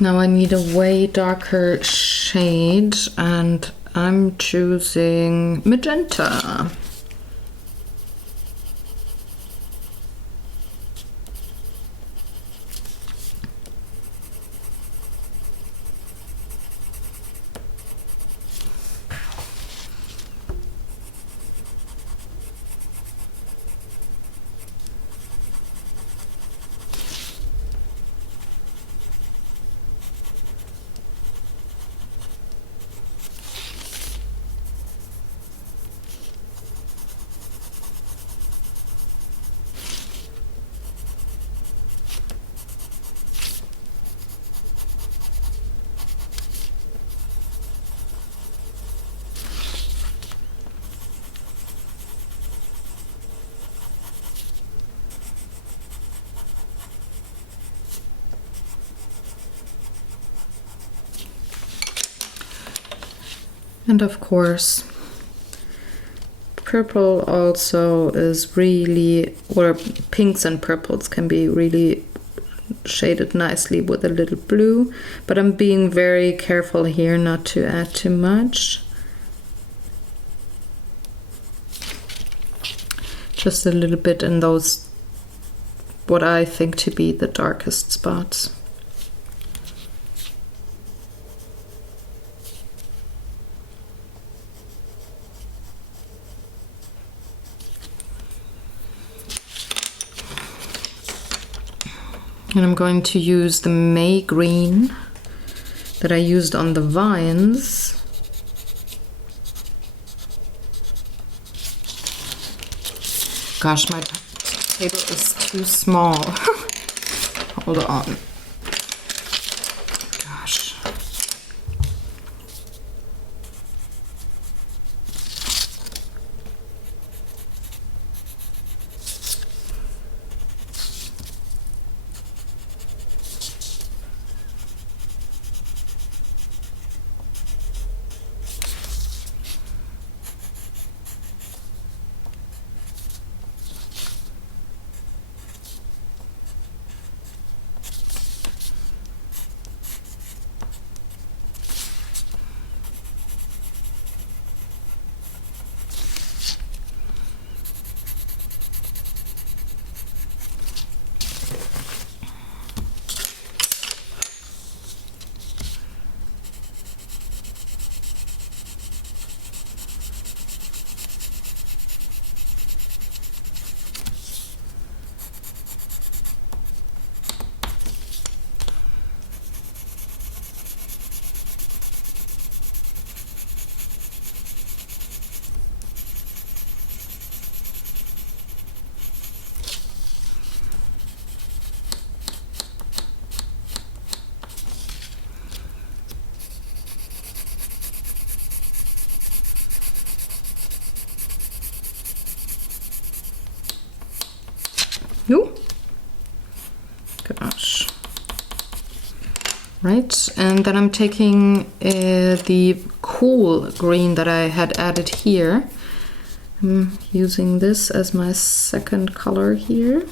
Now I need a way darker shade, and I'm choosing magenta. And of course, purple also is really, or pinks and purples can be really shaded nicely with a little blue, but I'm being very careful here not to add too much. Just a little bit in those, what I think to be the darkest spots. And I'm going to use the May green that I used on the vines. Gosh, my table is too small. Hold on. Gosh. No. Gosh. Right, and then I'm taking the cool green that I had added here. I'm using this as my second color here.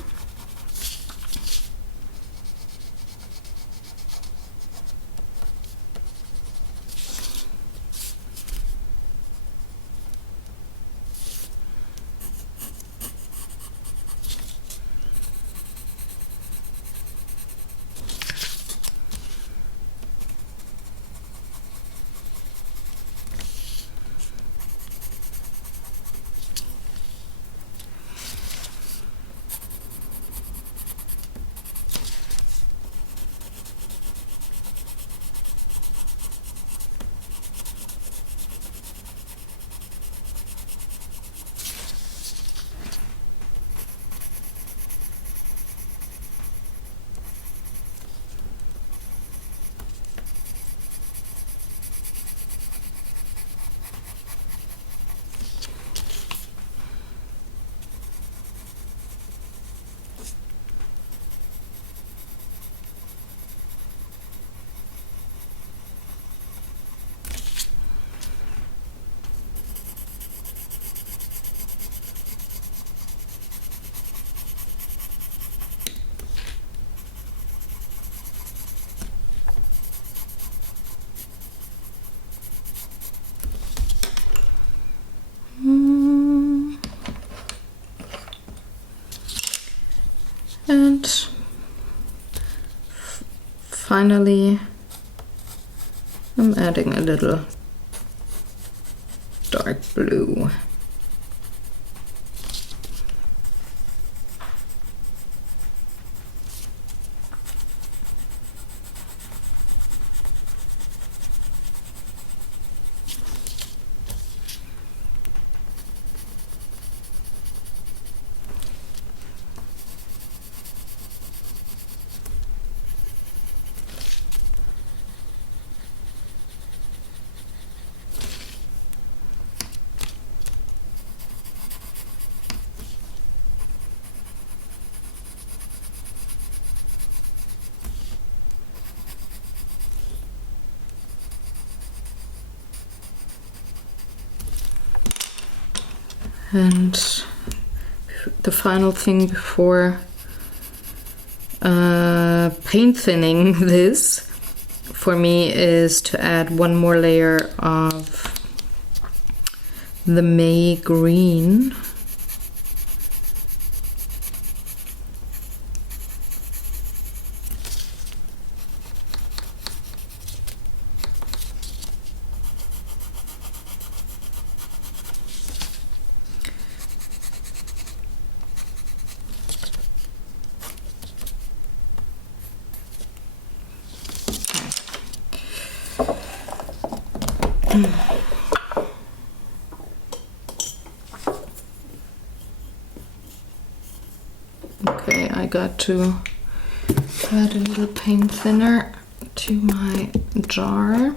And finally, I'm adding a little dark blue. And the final thing before paint thinning this for me is to add one more layer of the May green. Okay, I got to add a little paint thinner to my jar.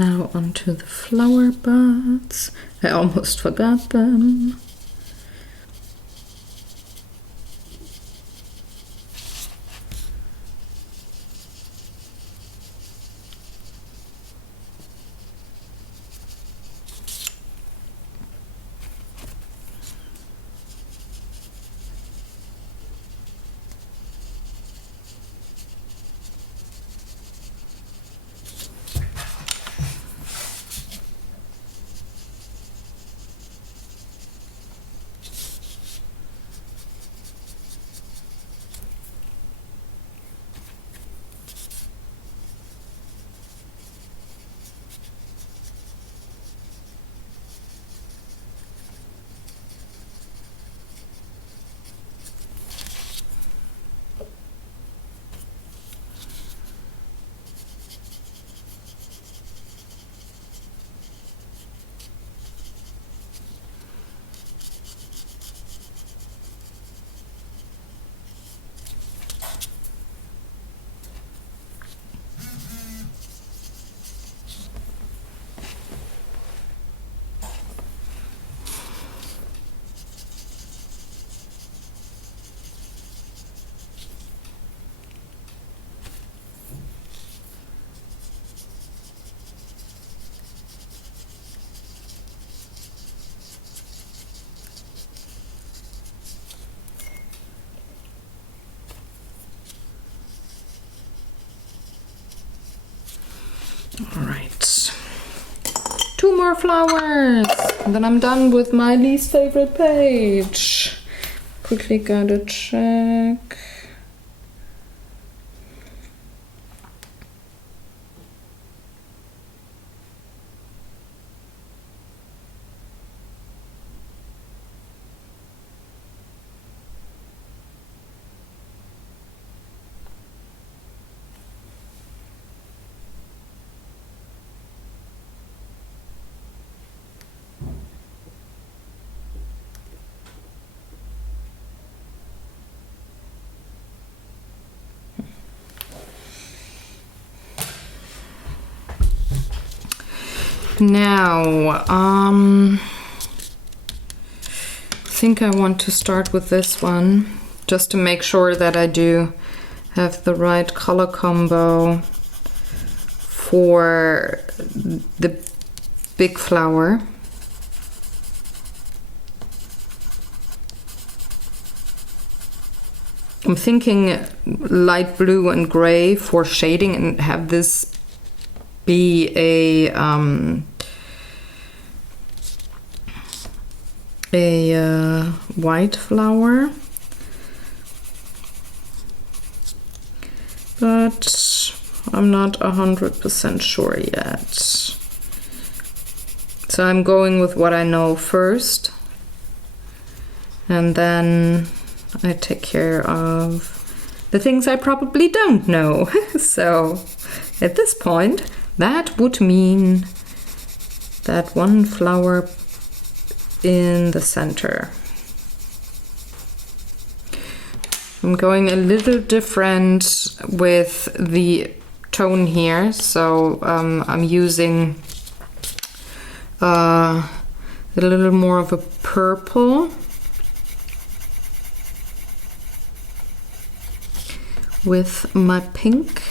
Now onto the flower buds. I almost forgot them. All right, 2 more flowers, and then I'm done with my least favorite page. Quickly gotta check. Now, I think I want to start with this one, just to make sure that I do have the right color combo for the big flower. I'm thinking light blue and gray for shading and have this be a white flower, but I'm not 100% sure yet. So I'm going with what I know first, and then I take care of the things I probably don't know. So at this point, that would mean that one flower in the center. I'm going a little different with the tone here, so I'm using a little more of a purple with my pink.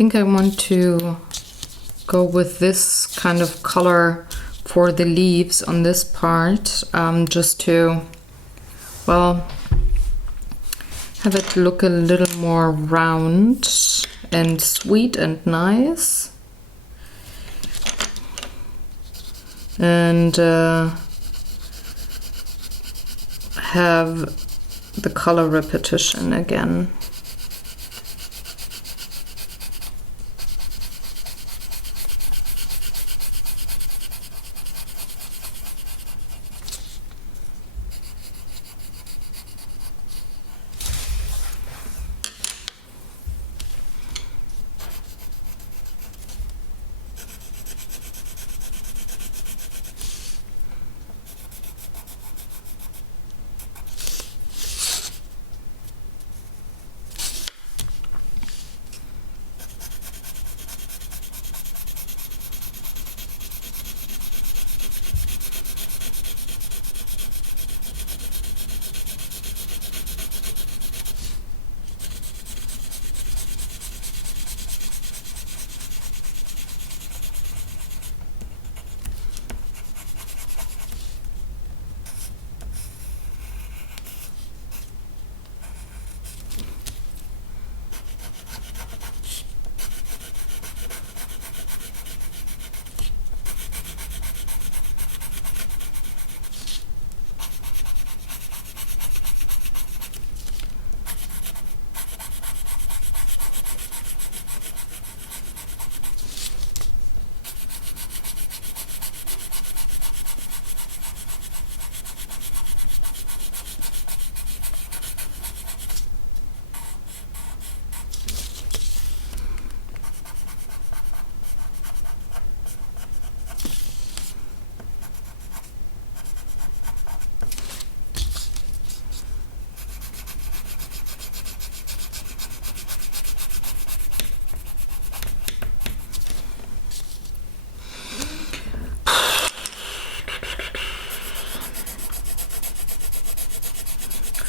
think I want to go with this kind of color for the leaves on this part, just to, well, have it look a little more round and sweet and nice. And have the color repetition again.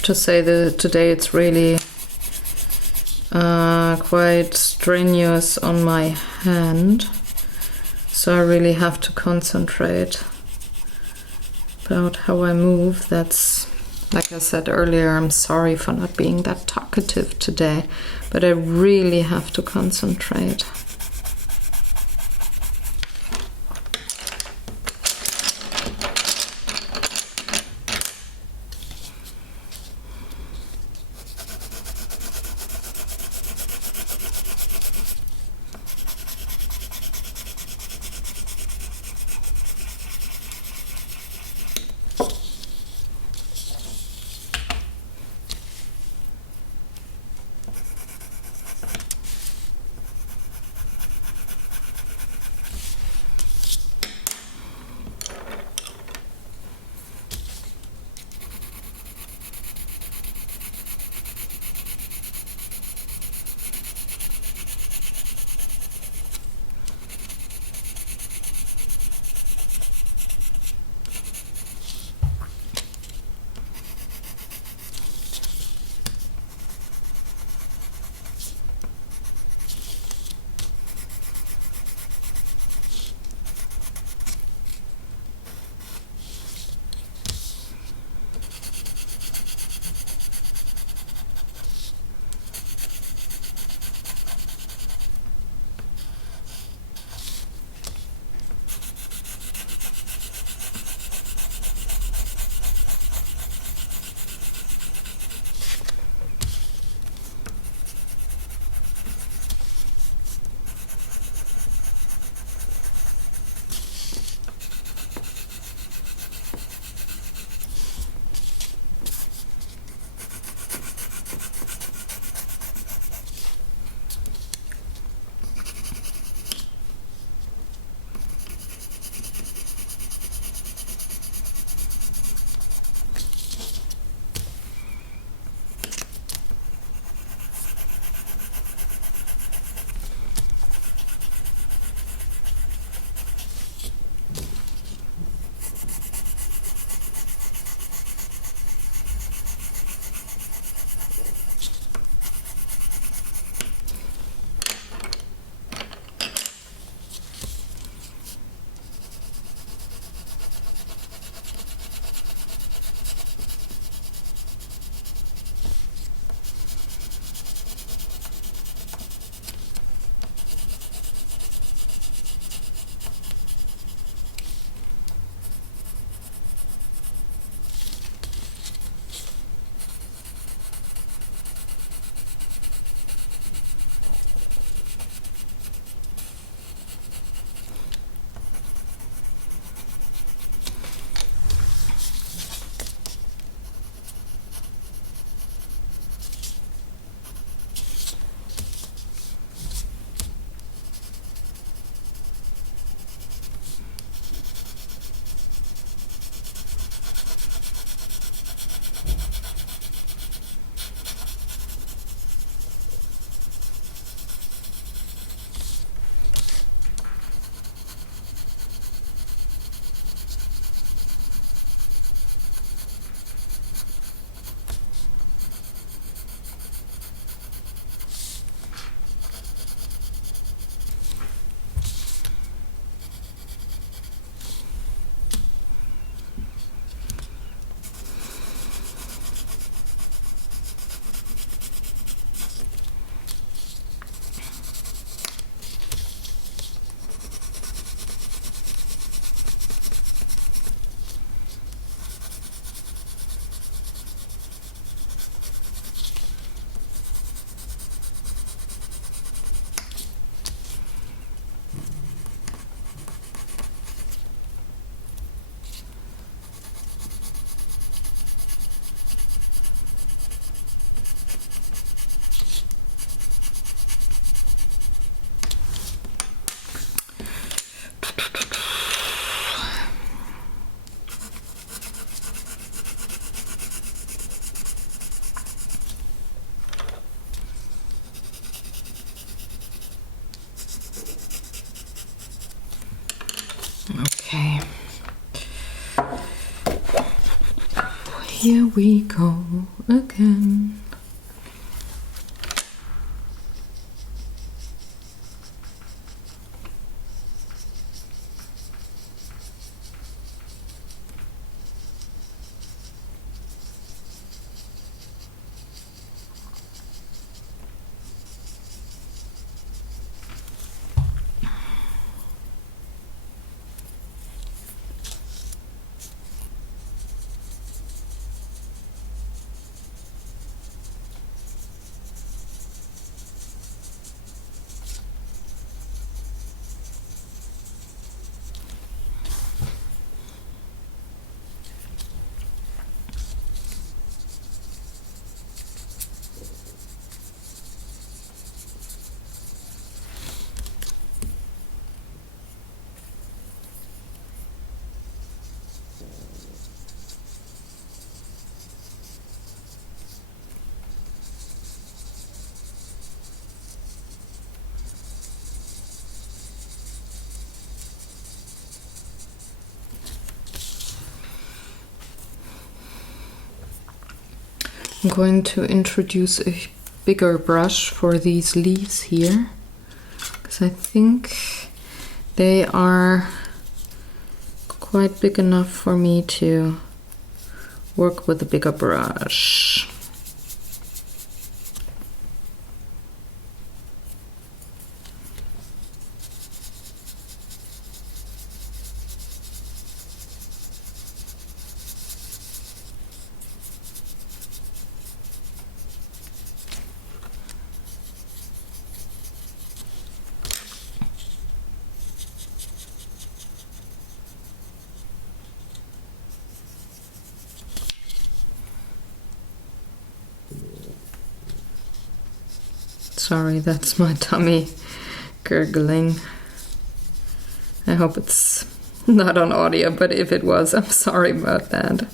To say that today it's really quite strenuous on my hand, so I really have to concentrate about how I move. That's, like I said earlier, I'm sorry for not being that talkative today, but I really have to concentrate. Here we go again. I'm going to introduce a bigger brush for these leaves here, because I think they are quite big enough for me to work with a bigger brush. Sorry, that's my tummy gurgling. I hope it's not on audio, but if it was, I'm sorry about that.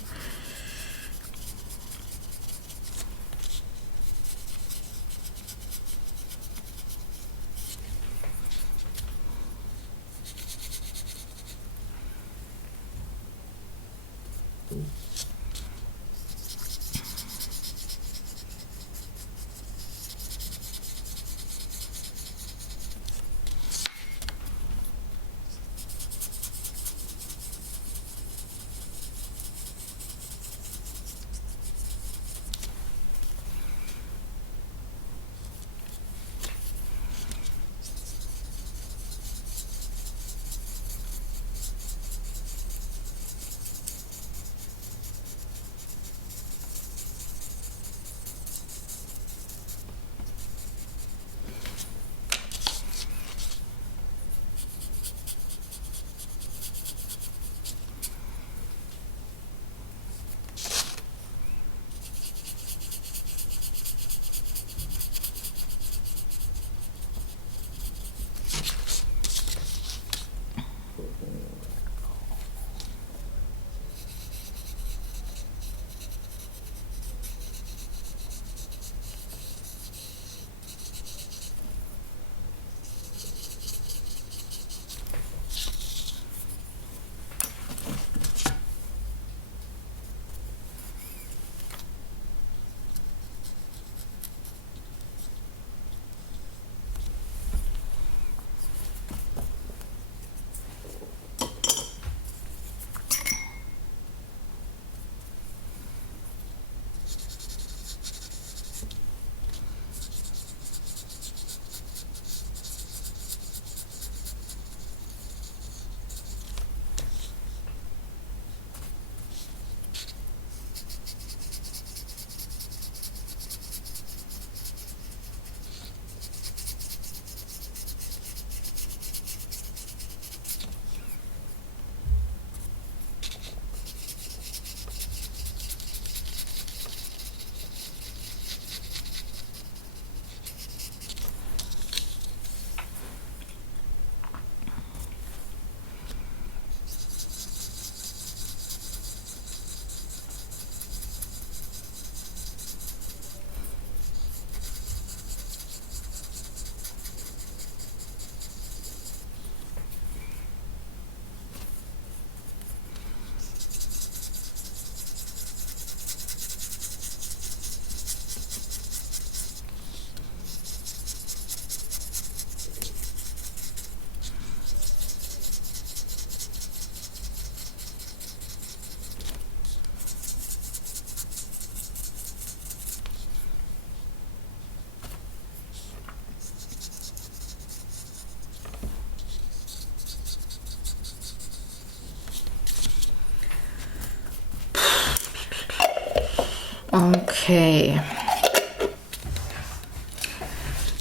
Okay.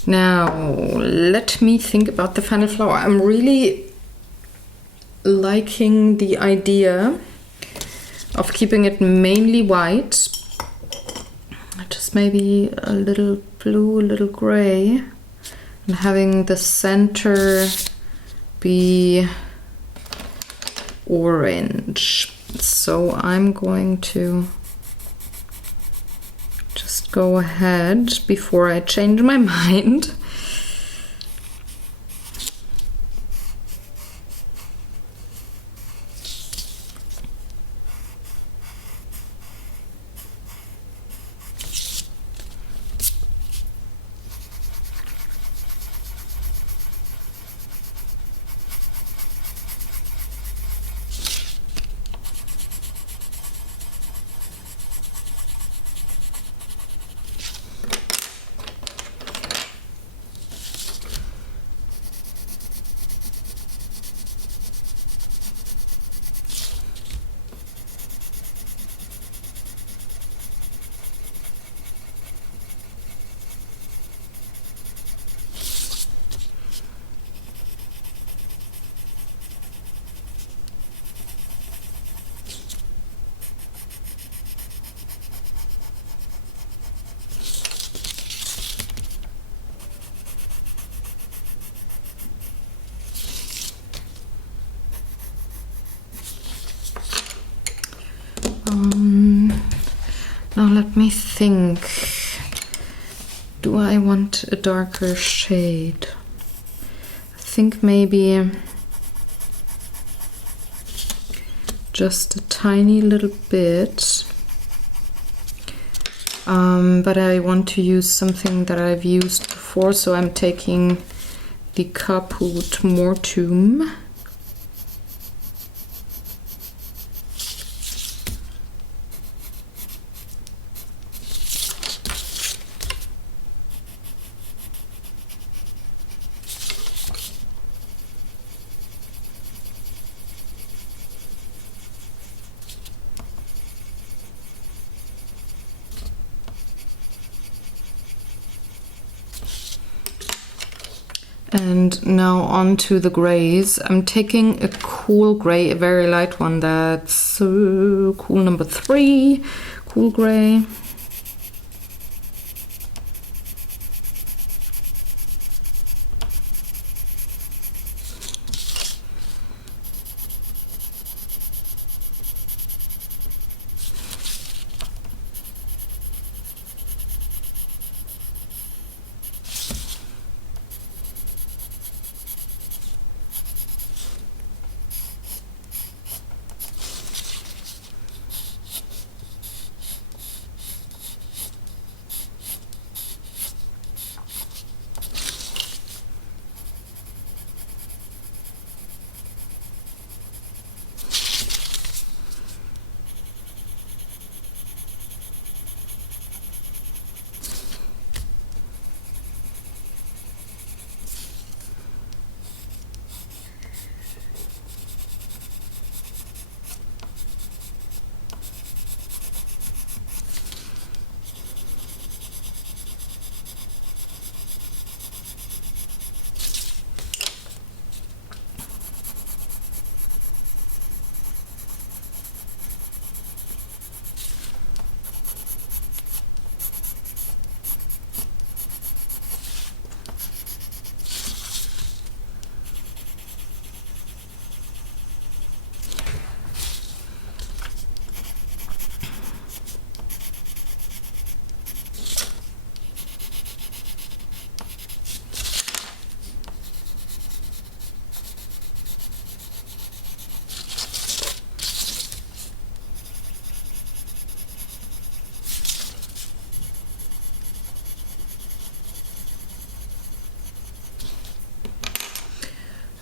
Now, let me think about the final flower. I'm really liking the idea of keeping it mainly white. Just maybe a little blue, a little gray, and having the center be orange. So I'm going to just go ahead before I change my mind. Now let me think. Do I want a darker shade? I think maybe just a tiny little bit. But I want to use something that I've used before, so I'm taking the Caput Mortuum. And now on to the grays. I'm taking a cool gray, a very light one. That's cool number 3, cool gray.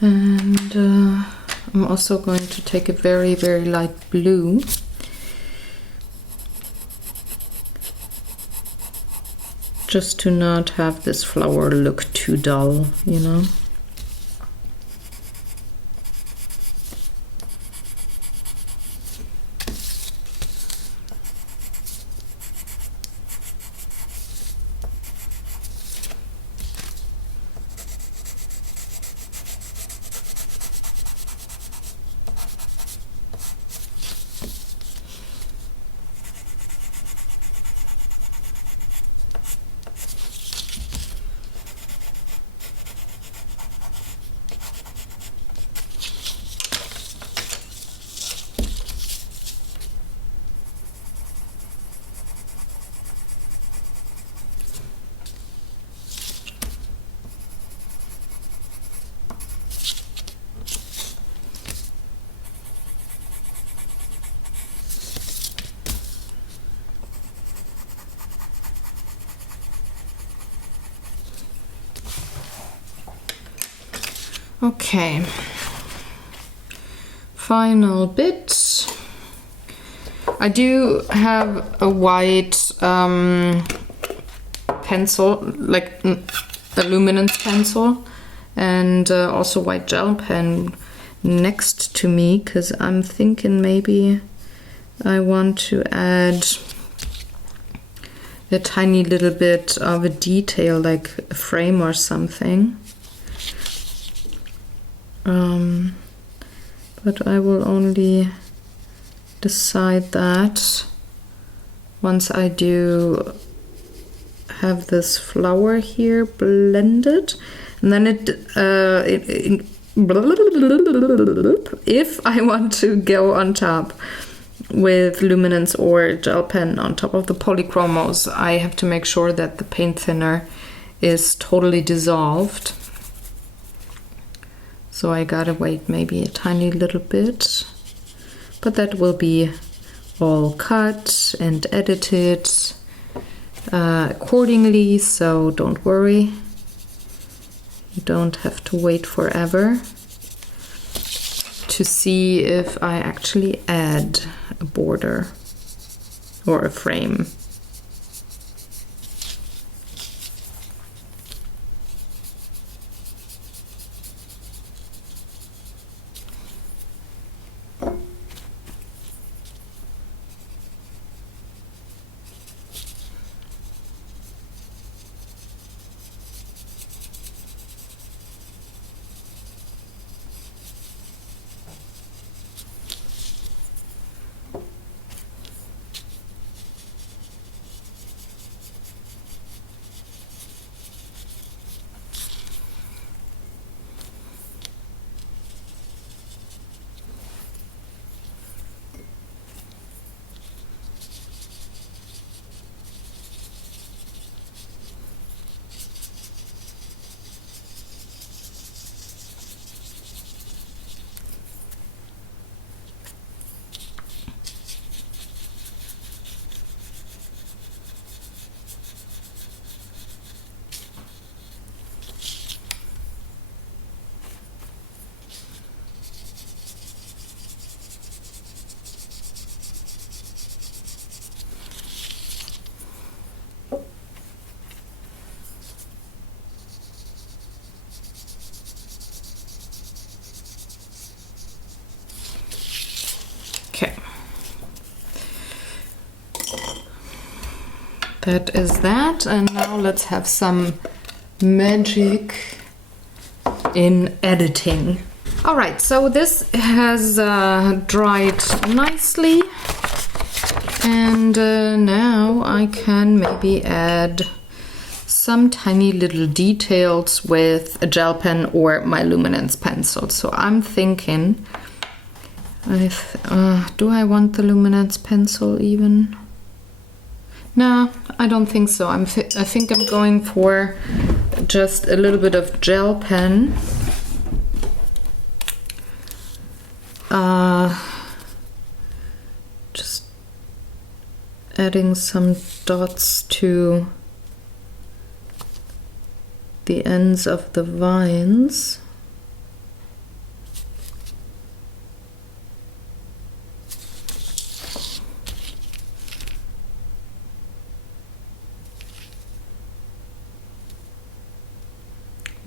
And I'm also going to take a very, very light blue. Just to not have this flower look too dull, you know. Okay. Final bit. I do have a white pencil, like a luminance pencil, and also white gel pen next to me, because I'm thinking maybe I want to add a tiny little bit of a detail, like a frame or something. But I will only decide that once I do have this flower here blended, and then if I want to go on top with luminance or gel pen on top of the polychromos, I have to make sure that the paint thinner is totally dissolved. So I gotta wait maybe a tiny little bit, but that will be all cut and edited accordingly, so don't worry. You don't have to wait forever to see if I actually add a border or a frame. Okay. That is that, and now let's have some magic in editing. All right, so this has dried nicely, and now I can maybe add some tiny little details with a gel pen or my luminance pencil. So I'm thinking, do I want the luminance pencil even? No, I don't think so. I think I'm going for just a little bit of gel pen. Just adding some dots to the ends of the vines.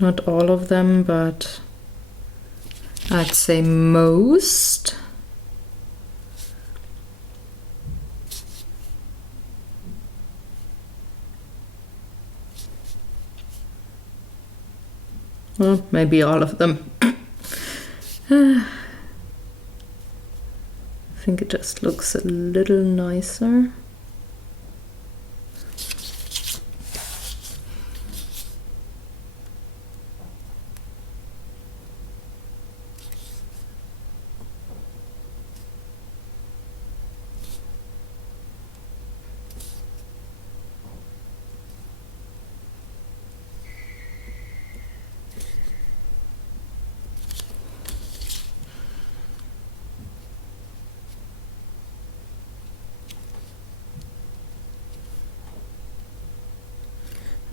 Not all of them, but I'd say most. Well, maybe all of them. I think it just looks a little nicer.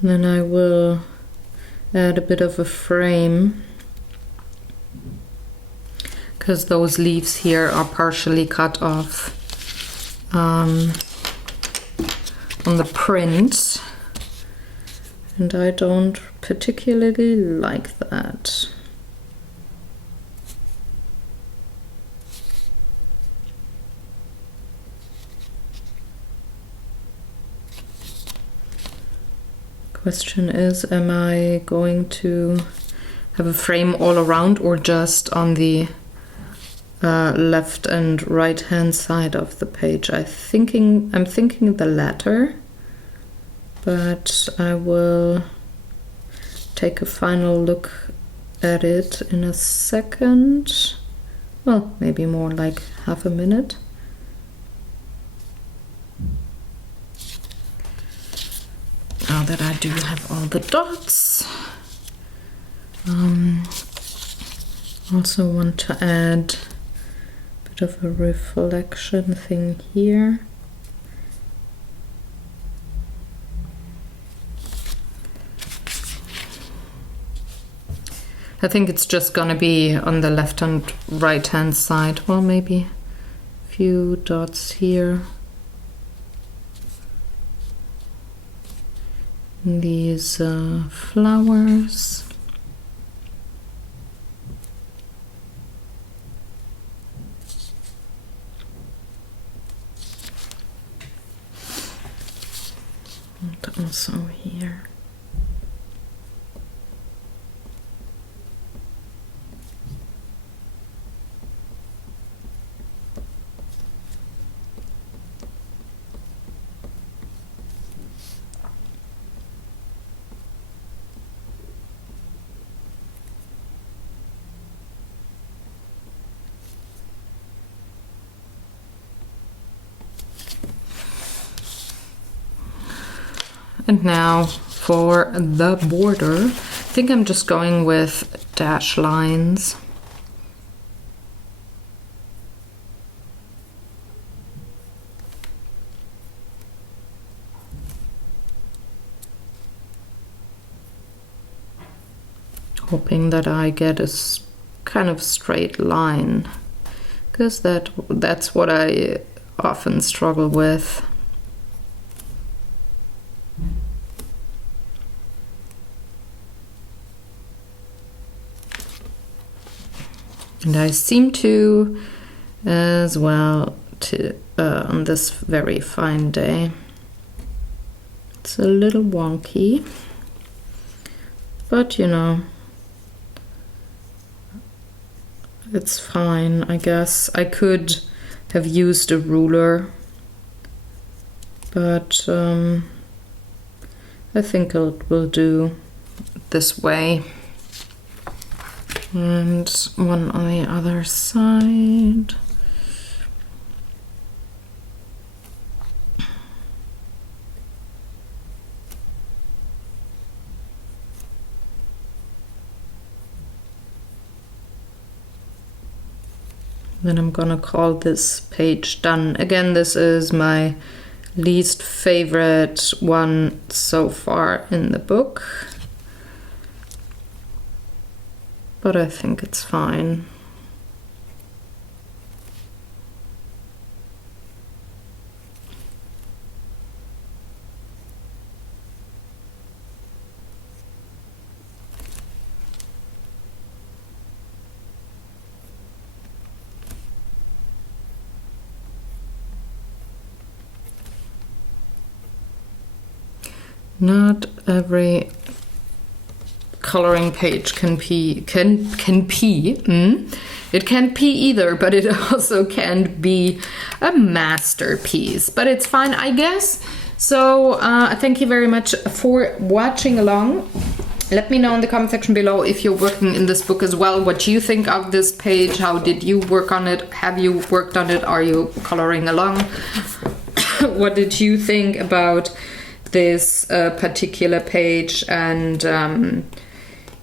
Then I will add a bit of a frame because those leaves here are partially cut off on the print, and I don't particularly like that. Question is, am I going to have a frame all around or just on the left and right hand side of the page? I'm thinking the latter, but I will take a final look at it in a second. Well, maybe more like half a minute. Now that I do have all the dots. Also want to add a bit of a reflection thing here. I think it's just gonna be on the left and right hand side. Well, maybe a few dots here. These flowers. And also here. And now for the border, I think I'm just going with dash lines. Hoping that I get a kind of straight line, because that's what I often struggle with. And I seem to as well on this very fine day. It's a little wonky, but you know, it's fine, I guess. I could have used a ruler, but I think it will do this way. And one on the other side. Then I'm gonna call this page done. Again, this is my least favorite one so far in the book, but I think it's fine. Not every coloring page can pee. It can't pee either, but it also can't be a masterpiece. But it's fine, I guess. So thank you very much for watching along. Let me know in the comment section below if you're working in this book as well. What you think of this page? How did you work on it? Have you worked on it? Are you coloring along? What did you think about this particular page? And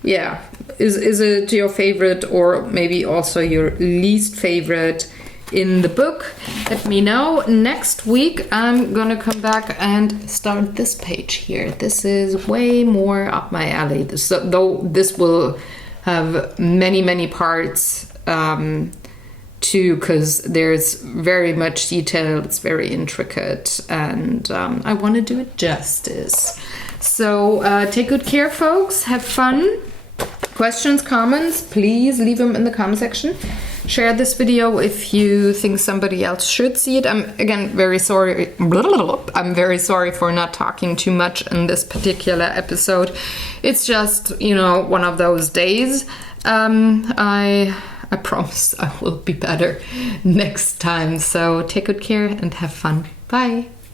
yeah, is it your favorite or maybe also your least favorite in the book? Let me know. Next week I'm gonna come back and start this page here. This is way more up my alley. Though this will have many parts, too, because there's very much detail, it's very intricate, and I want to do it justice. So take good care, folks, have fun. Questions, comments, please leave them in the comment section. Share this video if you think somebody else should see it. I'm again very sorry. I'm very sorry for not talking too much in this particular episode. It's just, you know, one of those days. I promise I will be better next time. So take good care and have fun. Bye.